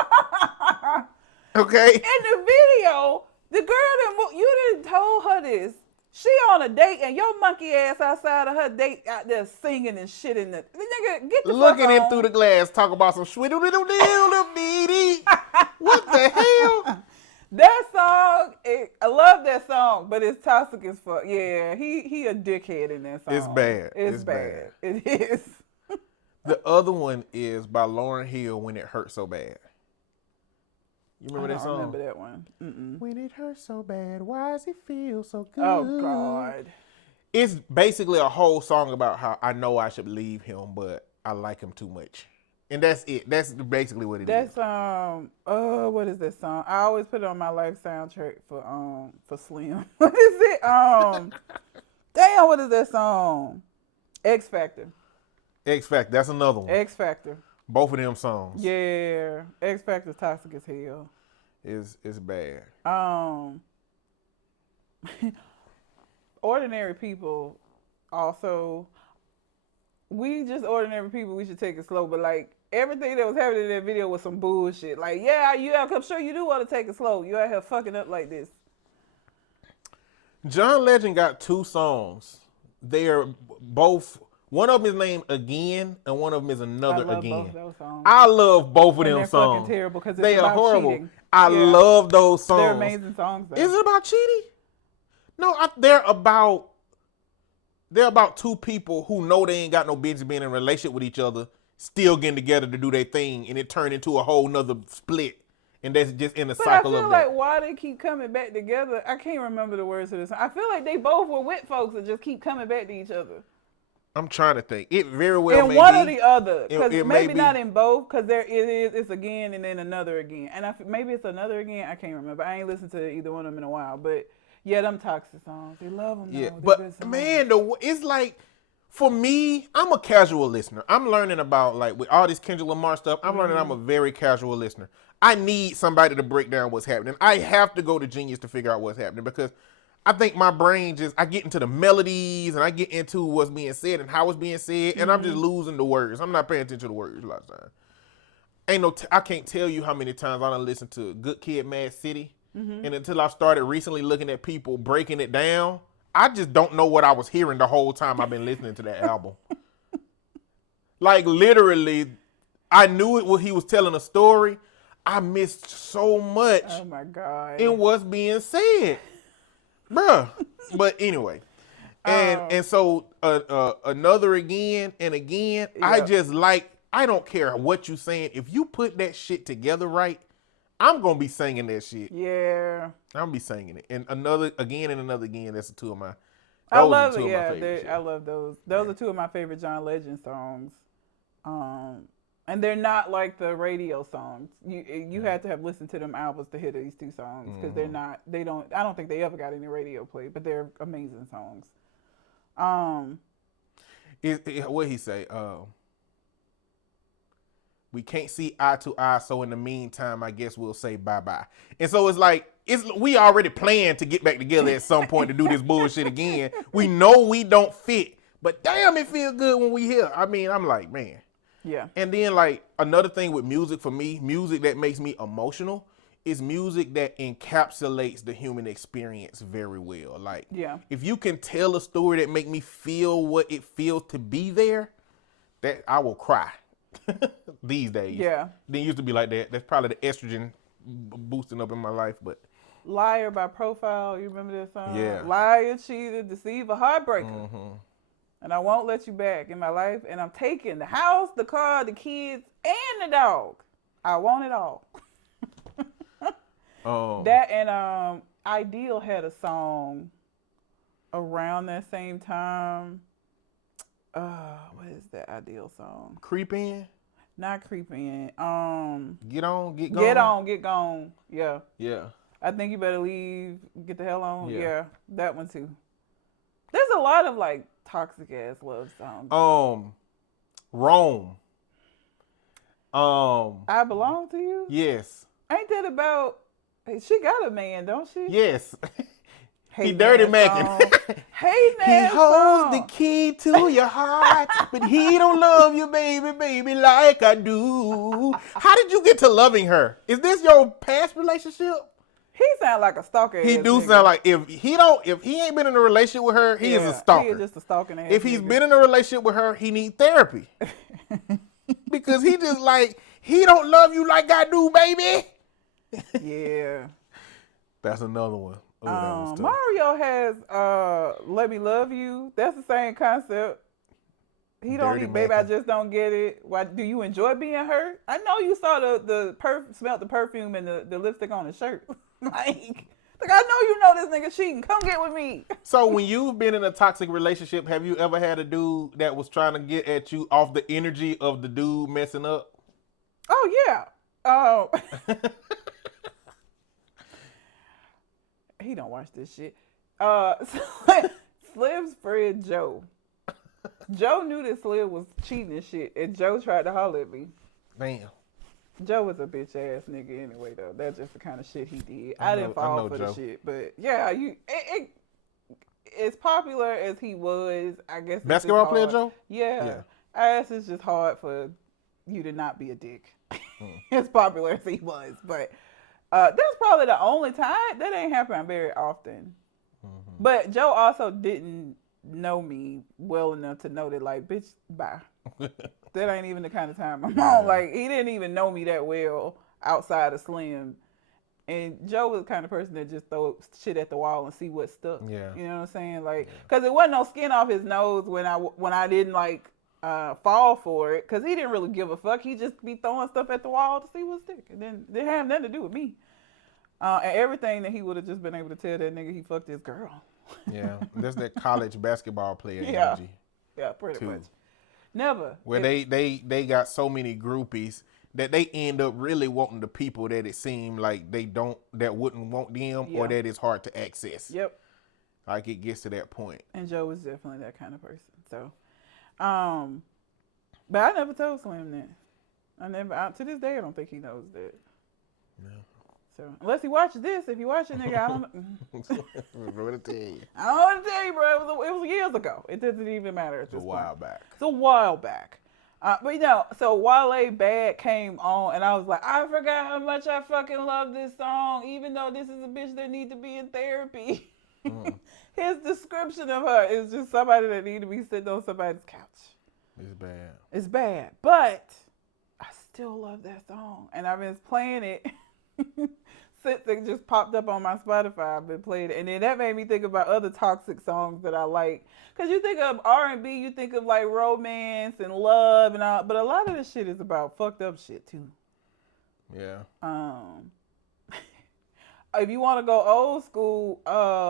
Okay? In the video, the girl that you didn't told her this. She on a date and your monkey ass outside of her date out there singing and shit in the nigga, get the Looking fuck in on. through the glass, talk about some swiddle diddle diddle dee. What the hell? That song, I love that song, but it's toxic as fuck. Yeah, he a dickhead in that song. It's bad. It's bad. It is. The other one is by Lauryn Hill, When It Hurts So Bad. You remember that song? I don't remember that one. Mm-mm. When it hurts so bad, why does it feel so good? Oh, God. It's basically a whole song about how I know I should leave him, but I like him too much. And that's it. That's basically what it is. That's what is that song? I always put it on my life soundtrack for Slim. What is it? Damn, what is that song? X Factor. X Factor, that's another one. X Factor. Both of them songs. Yeah. X Factor's toxic as hell. It's bad. Ordinary people also, we just ordinary people, we should take it slow, but like everything that was happening in that video was some bullshit. Like, yeah, I'm sure you do want to take it slow. You out here fucking up like this. John Legend got 2 songs. They are both, one of them is named Again, and one of them is Another Again. Both those songs. I love both of And them they're songs. fucking terrible because they are horrible. Cheating. I love those songs. They're amazing songs, though. Is it about cheating? No, they're about 2 people who know they ain't got no business being in a relationship with each other, still getting together to do their thing, and it turned into a whole nother split. And that's just in a cycle of that. But I feel like why they keep coming back together, I can't remember the words of this song. I feel like they both were with folks that just keep coming back to each other. I'm trying to think. It very well may in one be. or the other. Because It maybe may not be. in both, because it's Again and then Another Again. And maybe it's Another Again. I can't remember. I ain't listened to either one of them in a while. But yeah, them toxic songs. They love them. Yeah, though. but man, it's like, for me, I'm a casual listener. I'm learning about, like, with all this Kendrick Lamar stuff, I'm learning I'm a very casual listener. I need somebody to break down what's happening. I have to go to Genius to figure out what's happening because I think my brain I get into the melodies and I get into what's being said and how it's being said, and I'm just losing the words. I'm not paying attention to the words a lot of times. I can't tell you how many times I done listened to Good Kid, Mad City, and until I started recently looking at people breaking it down, I just don't know what I was hearing the whole time I've been listening to that album. Like, literally, I knew it was he was telling a story. I missed so much. Oh my God. In what's being said, bruh. But anyway, and so Another Again and Again. Yeah. I just I don't care what you saying. If you put that shit together right, I'm gonna be singing that shit. Yeah. I'm gonna be singing it. And Another Again and Another Again. That's the 2 of my. I love it. Yeah, I love those. Those are 2 of my favorite John Legend songs. And they're not like the radio songs. You had to have listened to them albums to hear these 2 songs because they're not. I don't think they ever got any radio play, but they're amazing songs. What he say? We can't see eye to eye, so in the meantime, I guess we'll say bye-bye. And so it's like, we already planned to get back together at some point to do this bullshit again. We know we don't fit, but damn, it feels good when we here. I mean, I'm like, man. Yeah. And then, like, another thing with music for me, music that makes me emotional is music that encapsulates the human experience very well. Like, Yeah. if you can tell a story that make me feel what it feels to be there, that I will cry these days. Yeah. Didn't used to be like that. That's probably the estrogen boosting up in my life, but Liar by Profile. You remember that song? Yeah. Liar, cheater, deceiver, heartbreaker. mm-hmm. And I won't let you back in my life. And I'm taking the house, the car, the kids, and the dog. I want it all. That and Ideal had a song around that same time. What is that Ideal song? Creep in, Not Creep In. get on, get gone. Get on, get gone. Yeah. Yeah. I think you better leave. Get the hell on. Yeah. Yeah, that one too. There's a lot of like toxic ass love songs. Rome. I Belong to You. Yes. Ain't that about? She got a man, don't she? Yes. He Hating dirty that macking. song. Hating He that holds the song. key to your heart, but he don't love you, baby, like I do. How did you get to loving her? Is this your past relationship? He sound like a stalker. He ass do nigga. sound like if he ain't been in a relationship with her, he is a stalker. He is just a stalking ass. If he's nigga. been in a relationship with her, he need therapy. Because he just like, he don't love you like I do, baby. Yeah. That's another one. Oh, that was tough. Mario has Let Me Love You. That's the same concept. He don't Dirty need, baby, I Mackin'. just don't get it. Why do you enjoy being hurt? I know you saw smelled the perfume and the lipstick on his shirt. like I know you know this nigga cheating. Come get with me. So when you've been in a toxic relationship, have you ever had a dude that was trying to get at you off the energy of the dude messing up? Oh yeah. Oh. He don't watch this shit. Slim's friend Joe. Joe knew that Slim was cheating and shit, and Joe tried to holler at me. Damn. Joe was a bitch ass nigga anyway, though. That's just the kind of shit he did. I I know- didn't I fall know for Joe. the shit, but yeah, as popular as he was, I guess. It's Basketball just player hard. Joe? Yeah. Yeah. I guess it's just hard for you to not be a dick. As popular as he was, but that's probably the only time that ain't happened very often. Mm-hmm. But Joe also didn't know me well enough to know that, like, bitch, bye. That ain't even the kind of time I'm on. Like, he didn't even know me that well outside of Slim. And Joe was the kind of person that just throw shit at the wall and see what stuck. Yeah. You know what I'm saying? Like, because it wasn't no skin off his nose when I didn't, like, fall for it. Because he didn't really give a fuck. He just be throwing stuff at the wall to see what stick. And then it didn't have nothing to do with me. And everything that he would have just been able to tell that nigga he fucked his girl. Yeah. That's that college basketball player Yeah. energy. Yeah, pretty Too. much. Never. Where they got so many groupies that they end up really wanting the people that it seemed like that wouldn't want them or that it's hard to access. Yep. Like it gets to that point. And Joe was definitely that kind of person. So, but I never told Slim that. To this day, I don't think he knows that. No. So unless he watches this, if you watch it, nigga, I don't. What to tell you? I don't want to tell you, bro. It was years ago. It doesn't even matter at this It's a point. while back. It's a while back. But you know, so Wale Bad came on, and I was like, I forgot how much I fucking love this song, even though this is a bitch that need to be in therapy. His description of her is just somebody that need to be sitting on somebody's couch. It's bad. It's bad, but I still love that song, and I've been playing it since it just popped up on my Spotify. I've been playing it, and then that made me think about other toxic songs that I like. Cause you think of R&B, you think of like romance and love and all, but a lot of this shit is about fucked up shit too. Yeah. If you want to go old school,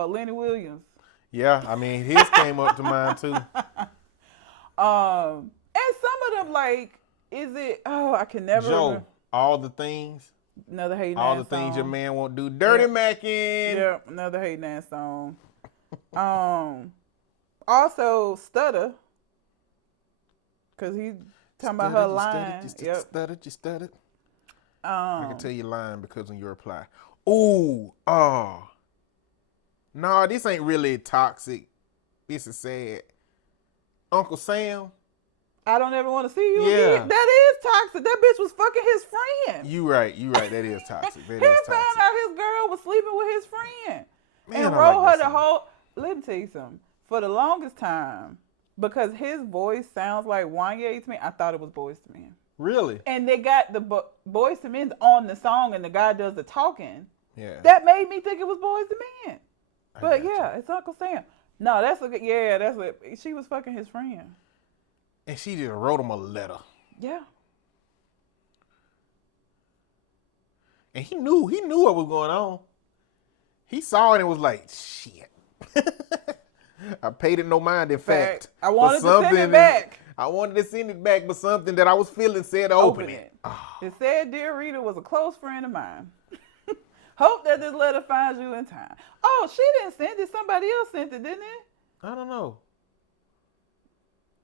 Lenny Williams. Yeah, I mean his came up to mind too. And some of them like, is it? Oh, I can never. Joe, remember. all the things. Another hating All ass the things song. your man won't do. Dirty Mackin'. Yeah, another hating ass song. Also Stutter, cause he talking about her you stuttered, line. you Yep. stuttered, you stuttered. I can Um, tell you lying because of your reply. Ooh, oh. No, this ain't really toxic. This is sad. Uncle Sam. I don't ever want to see you again. Yeah. That is toxic. That bitch was fucking his friend. You right. That is toxic. That He is found toxic. out his girl was sleeping with his friend Man, and I like wrote that her the song. whole. Let me tell you something. For the longest time, because his voice sounds like Wanye to me, I thought it was Boyz II Men. Really? And they got the Boyz II Men on the song, and the guy does the talking. Yeah. That made me think it was Boyz II Men. I But got yeah, you. it's Uncle Sam. No, that's a good. Yeah, that's what she was fucking his friend. And she just wrote him a letter. Yeah. And he knew what was going on. He saw it and was like, shit. I paid it no mind, in fact. I wanted But to send it something- back. I wanted to send it back, but something that I was feeling said open it. It said, "Dear Rita was a close friend of mine. Hope that this letter finds you in time." Oh, she didn't send it. Somebody else sent it, didn't it? I don't know.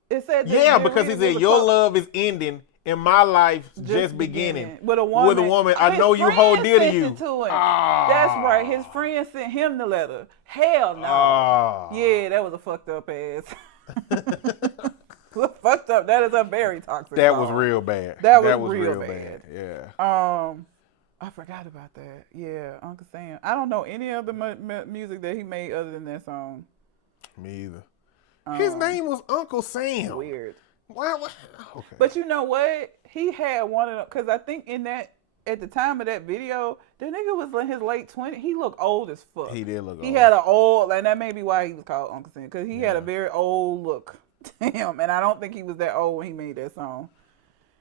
It said, that Yeah, Dear because he Rita was said, a your close- love is ending and my life just beginning. With a woman. With a woman I His know you friend hold dear to sent you. it to him. Ah. That's right. His friend sent him the letter. Hell no. Ah. Yeah, that was a fucked up ass. Fucked up. That is a very toxic That song. was real bad. That was real bad. Yeah. I forgot about that. Yeah, Uncle Sam. I don't know any other music that he made other than that song. Me either. His name was Uncle Sam. Weird. Why? Okay. But you know what? He had one of them, because I think at the time of that video, the nigga was in his late 20s. He looked old as fuck. He did look old. He had an old, and that may be why he was called Uncle Sam, because he had a very old look to him. And I don't think he was that old when he made that song.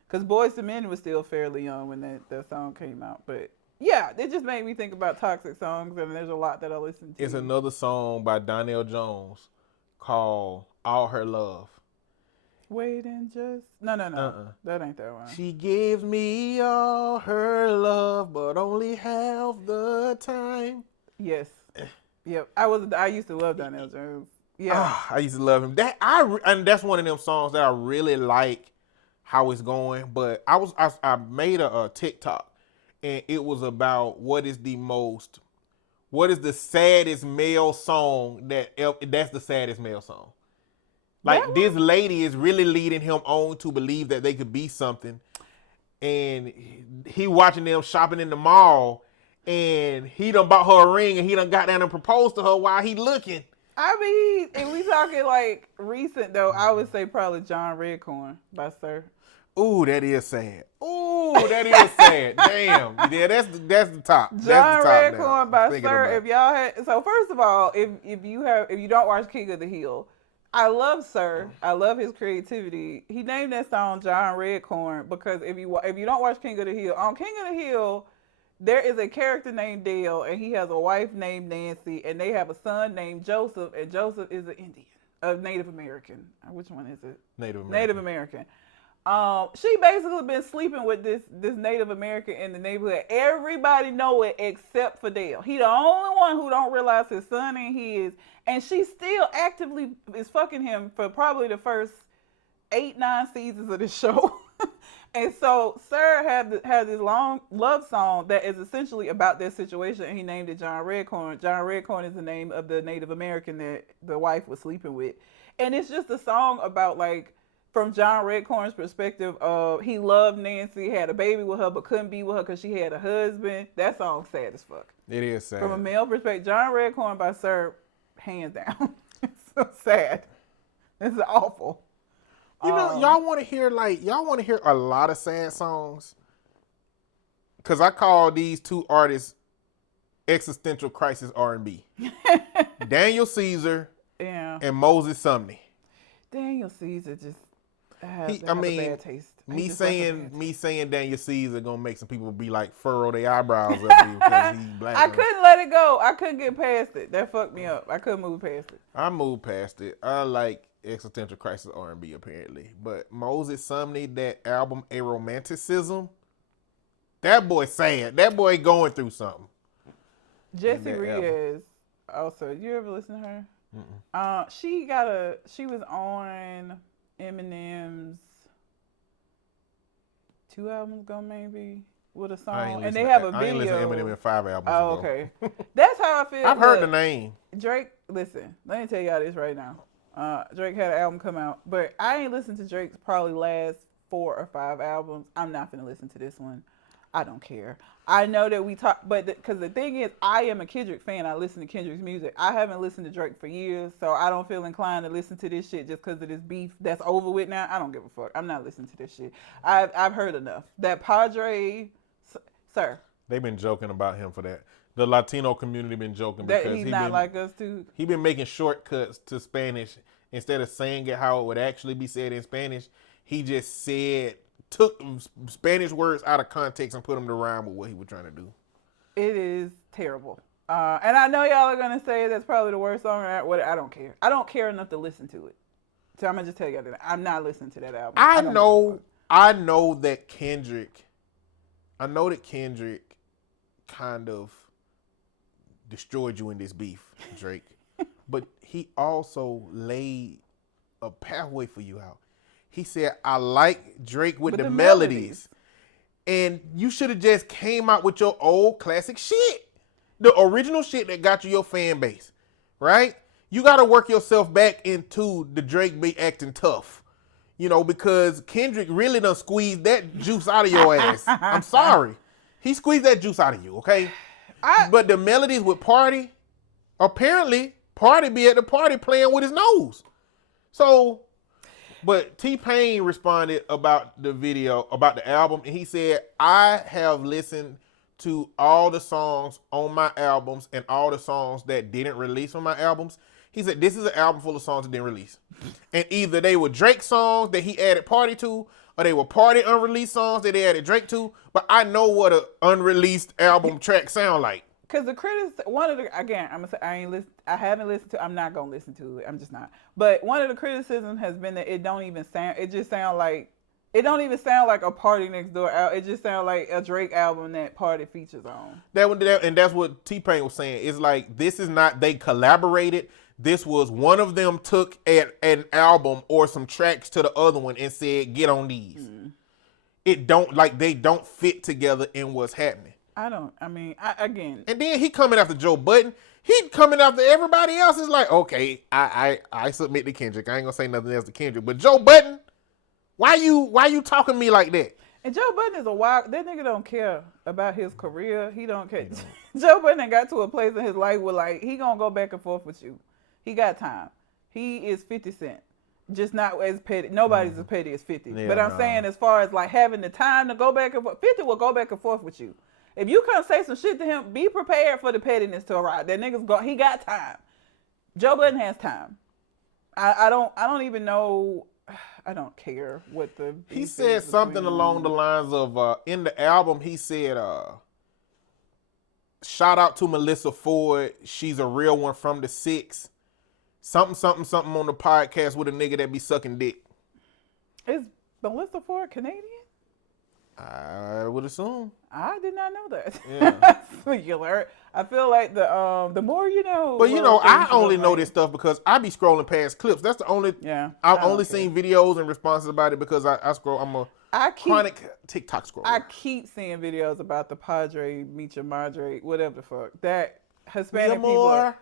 Because Boyz II Men was still fairly young when that song came out. But yeah, it just made me think about toxic songs, and there's a lot that I listen to. It's another song by Donnell Jones called All Her Love. Wait and just... No. That ain't that one. She gives me all her love, but only half the time. Yes. Yep. I used to love Donnell Jones. Yeah. I used to love him. And that's one of them songs that I really like how it's going. But I made a TikTok, and it was about what is the saddest male song that's the saddest male song. Like, this lady is really leading him on to believe that they could be something. And he watching them shopping in the mall, and he done bought her a ring, and he done got down and proposed to her while he looking. I mean, if we talking like recent though, I would say probably John Redcorn by Sir. Ooh, that is sad. Ooh, that is sad. Damn. Yeah, that's the top. John That's the top Redcorn now. by Sir. If y'all had, so first of all, if you don't watch King of the Hill, I love Sir. I love his creativity. He named that song John Redcorn because if you don't watch King of the Hill, on King of the Hill, there is a character named Dale, and he has a wife named Nancy, and they have a son named Joseph, and Joseph is an Indian, a Native American. Which one is it? Native American. She basically been sleeping with this Native American in the neighborhood. Everybody know it except for Dale. He the only one who don't realize his son ain't his, and she still actively is fucking him for probably the first 8-9 seasons of the show. And so Sir has this long love song that is essentially about that situation, and he named it John Redcorn. John Redcorn is the name of the Native American that the wife was sleeping with. And it's just a song about, like, from John Redcorn's perspective of he loved Nancy, had a baby with her, but couldn't be with her because she had a husband. That song's sad as fuck. It is sad. From a male perspective, John Redcorn by Sir, hands down. It's so sad. It's awful. You know, y'all want to hear a lot of sad songs? Because I call these two artists existential crisis R&B. Daniel Caesar and Moses Sumney. Daniel Caesar just has a bad taste. Me saying Daniel Caesar gonna make some people be like furrow their eyebrows up because he's black. I couldn't let it go. I couldn't get past it. That fucked me up. I couldn't move past it. I moved past it. I like existential crisis R&B apparently, but Moses Sumney, that album A Romanticism, that boy sad. That boy going through something. Jessie Reyes, also, you ever listen to her? Mm-mm. She was on Eminem's 2 albums ago, maybe, with a I ain't song, and listen. they have a I ain't listen to video. Eminem in 5 albums Oh, ago. okay. That's how I feel. I've heard the Look, name. Drake, listen, let me tell y'all this right now. Drake had an album come out, but I ain't listened to Drake's probably last 4 or 5 albums. I'm not gonna listen to this one. I don't care. I know that we talk, but because the thing is, I am a Kendrick fan. I listen to Kendrick's music. I haven't listened to Drake for years, so I don't feel inclined to listen to this shit just because of this beef that's over with now. I don't give a fuck. I'm not listening to this shit. I've heard enough. That Padre, sir. They've been joking about him for that. The Latino community been joking That because he's not like us too. he been making shortcuts to Spanish instead of saying it how it would actually be said in Spanish. He just took Spanish words out of context and put them to rhyme with what he was trying to do. It is terrible. And I know y'all are gonna say that's probably the worst song. I don't care. I don't care enough to listen to it. So I'm gonna just tell you that I'm not listening to that album. I know that Kendrick kind of destroyed you in this beef, Drake. But he also laid a pathway for you out. He said, I like Drake with the melodies. And you should have just came out with your old classic shit. The original shit that got you your fan base. Right? You got to work yourself back into the Drake be acting tough. You know, because Kendrick really done squeezed that juice out of your ass. I'm sorry. He squeezed that juice out of you, okay? But the melodies with Party, apparently, Party be at the party playing with his nose. So, but T-Pain responded about the video, about the album, and he said, I have listened to all the songs on my albums and all the songs that didn't release on my albums. He said, this is an album full of songs that didn't release. And either they were Drake songs that he added Party to, or they were Party unreleased songs that they added Drake to. But I know what an unreleased album track sound like. Because the critics, again, I'm gonna say I haven't listened to. I'm not gonna listen to it. I'm just not. But one of the criticisms has been that it don't even sound. It just sound like. It don't even sound like a Party Next Door album. It just sounds like a Drake album that Party features on. And that's what T-Pain was saying. It's like, this is not, they collaborated. This was one of them took an album or some tracks to the other one and said, get on these. It don't, like, they don't fit together in what's happening. Again. And then he coming after Joe Budden. He coming after everybody else. It's like, okay, I submit to Kendrick. I ain't gonna say nothing else to Kendrick. But Joe Budden, why you talking to me like that? And Joe Budden is a wild. That nigga don't care about his career. He don't care. Joe Budden got to a place in his life where, like, he gonna go back and forth with you. He got time. He is 50 Cent. Just not as petty. Nobody's as petty as 50. Yeah, but I'm saying, as far as like having the time to go back and forth, 50 will go back and forth with you. If you come say some shit to him, be prepared for the pettiness to arrive. That nigga's he got time. Joe Budden has time. I don't even know. I don't care what the. He said something along the lines of in the album. He said, "Shout out to Melissa Ford. She's a real one from the 6. Something on the podcast with a nigga that be sucking dick." Is Melissa Ford Canadian? I would assume. I did not know that. Yeah. You learn. I feel like the more you know. But you know, I only know this stuff because I be scrolling past clips. That's the only. Yeah. I've only seen videos and responses about it because I scroll. I'm a chronic TikTok scroller. I keep seeing videos about the Padre, Micha Madre, whatever the fuck. That Hispanic people.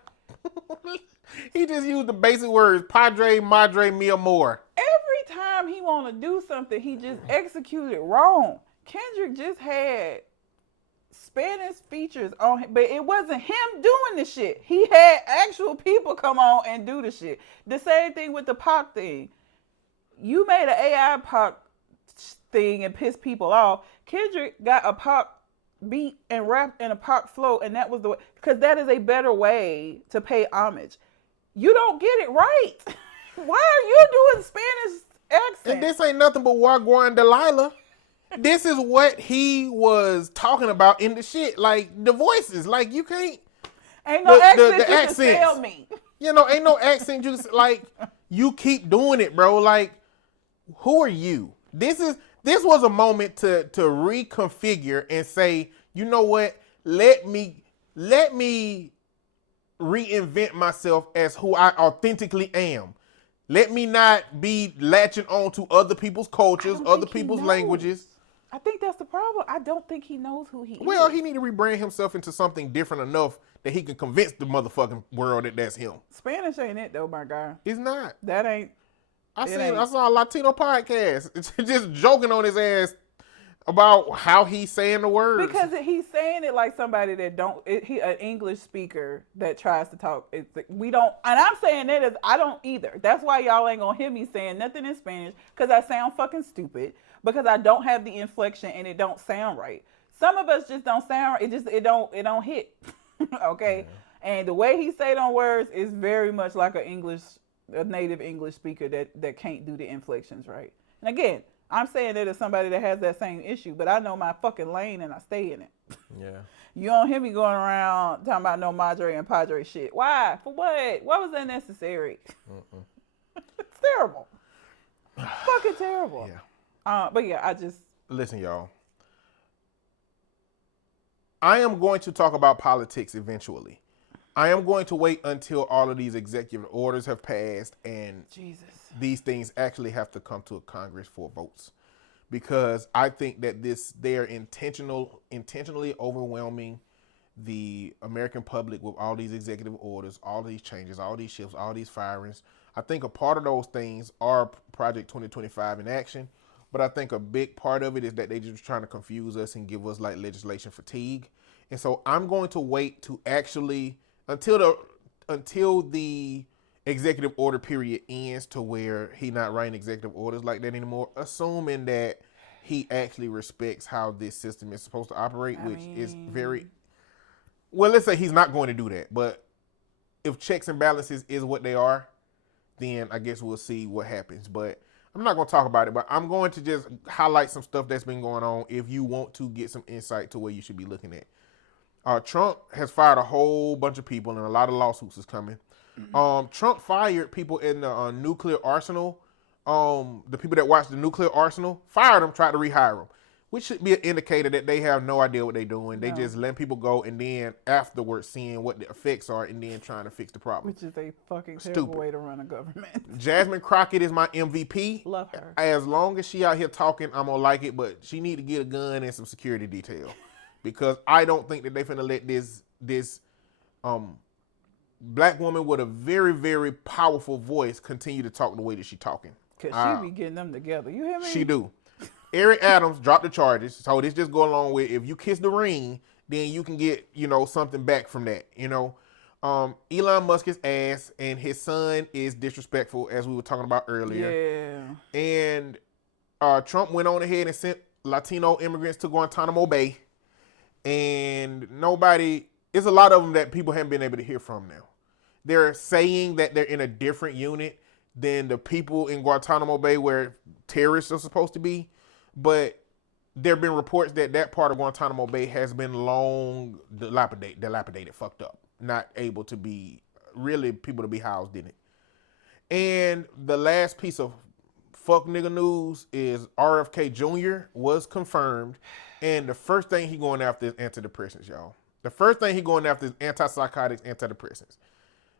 He just used the basic words: Padre, Madre, mi amor. Every time he want to do something, he just executed wrong. Kendrick just had Spanish features on him, but it wasn't him doing the shit. He had actual people come on and do the shit. The same thing with the Pac thing. You made an AI Pac thing and pissed people off. Kendrick got a Pac beat and rapped in a Pac flow, and that was the way, because that is a better way to pay homage. You don't get it right. Why are you doing Spanish accent? And this ain't nothing but Wagwan Delilah. This is what he was talking about in the shit. Like, the voices. Like, you can't. Ain't no accent you can tell me. You know, ain't no accent. Like, you keep doing it, bro. Like, who are you? This was a moment to reconfigure and say, you know what? Let me reinvent myself as who I authentically am. Let me not be latching on to other people's cultures, other people's languages. I think that's the problem. I don't think he knows who he Well, is. he need to rebrand himself into something different enough that he can convince the motherfucking world that that's him. Spanish ain't it though, my guy. It's not. That ain't. It ain't. I saw a Latino podcast. It's just joking on his ass about how he's saying the words. Because he's saying it like somebody that don't. He an English speaker that tries to talk. It's we don't. And I'm saying that as I don't either. That's why y'all ain't gonna hear me saying nothing in Spanish because I sound fucking stupid. Because I don't have the inflection and it don't sound right. Some of us just don't sound right. It don't hit. Okay. Yeah. And the way he say them words is very much like a native English speaker that can't do the inflections right. And again, I'm saying that as somebody that has that same issue, but I know my fucking lane and I stay in it. Yeah. You don't hear me going around talking about no madre and padre shit. Why? For what? Why was that necessary? It's terrible. Fucking terrible. Yeah. But yeah, I just listen, y'all. I am going to talk about politics eventually. I am going to wait until all of these executive orders have passed and these things actually have to come to a Congress for votes. Because I think that they're intentionally overwhelming the American public with all these executive orders, all these changes, all these shifts, all these firings. I think a part of those things are Project 2025 in action. But I think a big part of it is that they're just trying to confuse us and give us like legislation fatigue. And so I'm going to wait to actually until the executive order period ends to where he not writing executive orders like that anymore, assuming that he actually respects how this system is supposed to operate, which is very well, let's say he's not going to do that. But if checks and balances is what they are, then I guess we'll see what happens. But I'm not going to talk about it, but I'm going to just highlight some stuff that's been going on if you want to get some insight to where you should be looking at. Trump has fired a whole bunch of people and a lot of lawsuits is coming. Trump fired people in the nuclear arsenal. The people that watched the nuclear arsenal, fired them, tried to rehire them, which should be an indicator that they have no idea what they're doing. They just let people go and then afterwards seeing what the effects are and then trying to fix the problem. Which is a fucking terrible way to run a government. Jasmine Crockett is my MVP. Love her. As long as she out here talking, I'm gonna like it, but she need to get a gun and some security detail. Because I don't think that they finna let this black woman with a very, very powerful voice continue to talk the way that she talking. Because she be getting them together. You hear me? She do. Eric Adams dropped the charges. So this just go along with if you kiss the ring, then you can get, something back from that, Elon Musk's ass and his son is disrespectful, as we were talking about earlier. Yeah. And Trump went on ahead and sent Latino immigrants to Guantanamo Bay. And it's a lot of them that people haven't been able to hear from now. They're saying that they're in a different unit than the people in Guantanamo Bay where terrorists are supposed to be. But there have been reports that part of Guantanamo Bay has been long dilapidated, fucked up, not able to be really people to be housed in it. And the last piece of fuck nigga news is RFK Jr. was confirmed. And the first thing he going after is antidepressants, y'all. The first thing he going after is antipsychotics, antidepressants.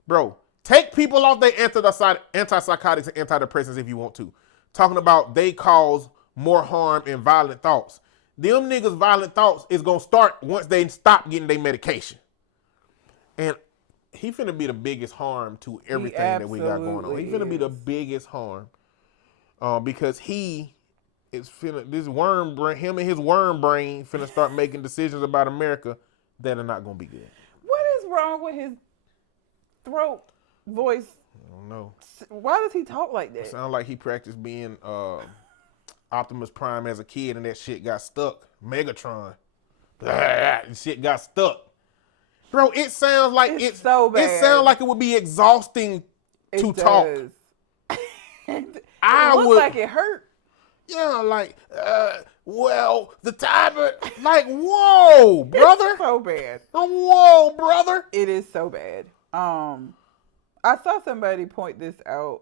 Bro, take people off their antipsychotics and antidepressants if you want to. Talking about they cause more harm and violent thoughts. Them niggas' violent thoughts is going to start once they stop getting their medication. And he finna be the biggest harm to everything that we got going on. He finna be the biggest harm. Because he is finna, this worm brain, him and his worm brain finna start making decisions about America that are not going to be good. What is wrong with his throat voice? I don't know. Why does he talk like that? It sounds like he practiced being Optimus Prime as a kid and that shit got stuck. Megatron. And shit got stuck. Bro, it sounds like it's so bad. It sounds like it would be exhausting to talk. It looks like it hurt. Yeah, like, well, the time, like, whoa, brother. It's so bad. Whoa, brother. It is so bad. I saw somebody point this out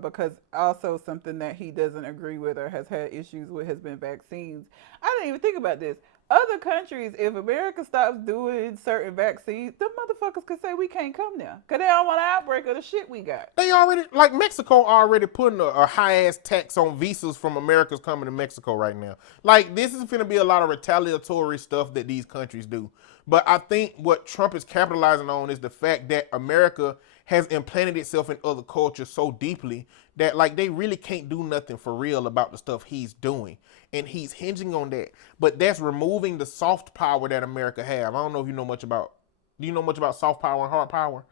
because also something that he doesn't agree with or has had issues with has been vaccines. I didn't even think about this. Other countries, if America stops doing certain vaccines, them motherfuckers could say we can't come there because they don't want an outbreak of the shit we got. They already, like Mexico already putting a high ass tax on visas from Americans coming to Mexico right now. Like this is going to be a lot of retaliatory stuff that these countries do. But I think what Trump is capitalizing on is the fact that America has implanted itself in other cultures so deeply that like they really can't do nothing for real about the stuff he's doing. And he's hinging on that. But that's removing the soft power that America have. I don't know if you know much about, do you know much about soft power and hard power?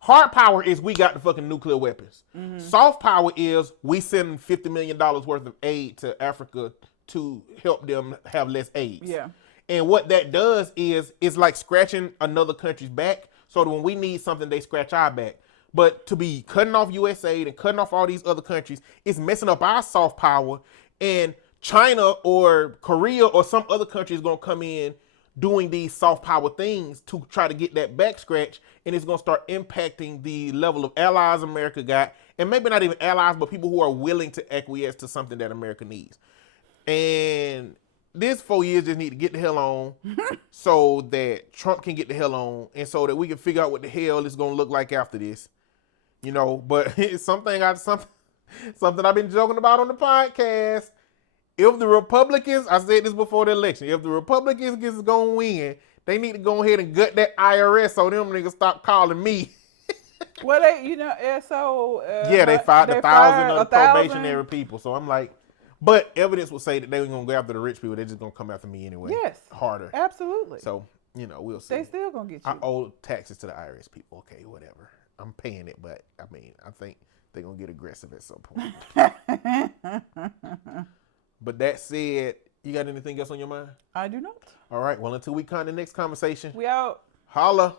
Hard power is we got the fucking nuclear weapons. Mm-hmm. Soft power is we send $50 million worth of aid to Africa to help them have less AIDS. Yeah. And what that does is it's like scratching another country's back so that when we need something, they scratch our back. But to be cutting off US aid and cutting off all these other countries, it's messing up our soft power. And China or Korea or some other country is going to come in doing these soft power things to try to get that back scratch, and it's going to start impacting the level of allies America got, and maybe not even allies, but people who are willing to acquiesce to something that America needs. And this 4 years just need to get the hell on so that Trump can get the hell on and so that we can figure out what the hell it's going to look like after this. You know, but it's something I've been joking about on the podcast. If the Republicans, I said this before the election, if the Republicans is going to win, they need to go ahead and gut that IRS so them niggas stop calling me. Well, they they fired 1,000 of the probationary people. So I'm like, but evidence will say that they ain't going to go after the rich people. They're just going to come after me anyway. Yes. Harder. Absolutely. So, you know, we'll see. They still going to get you. I owe taxes to the IRS people. Okay, whatever. I'm paying it, but I mean, I think they're going to get aggressive at some point. But that said, you got anything else on your mind? I do not. All right. Well, until we come to the next conversation. We out. Holla.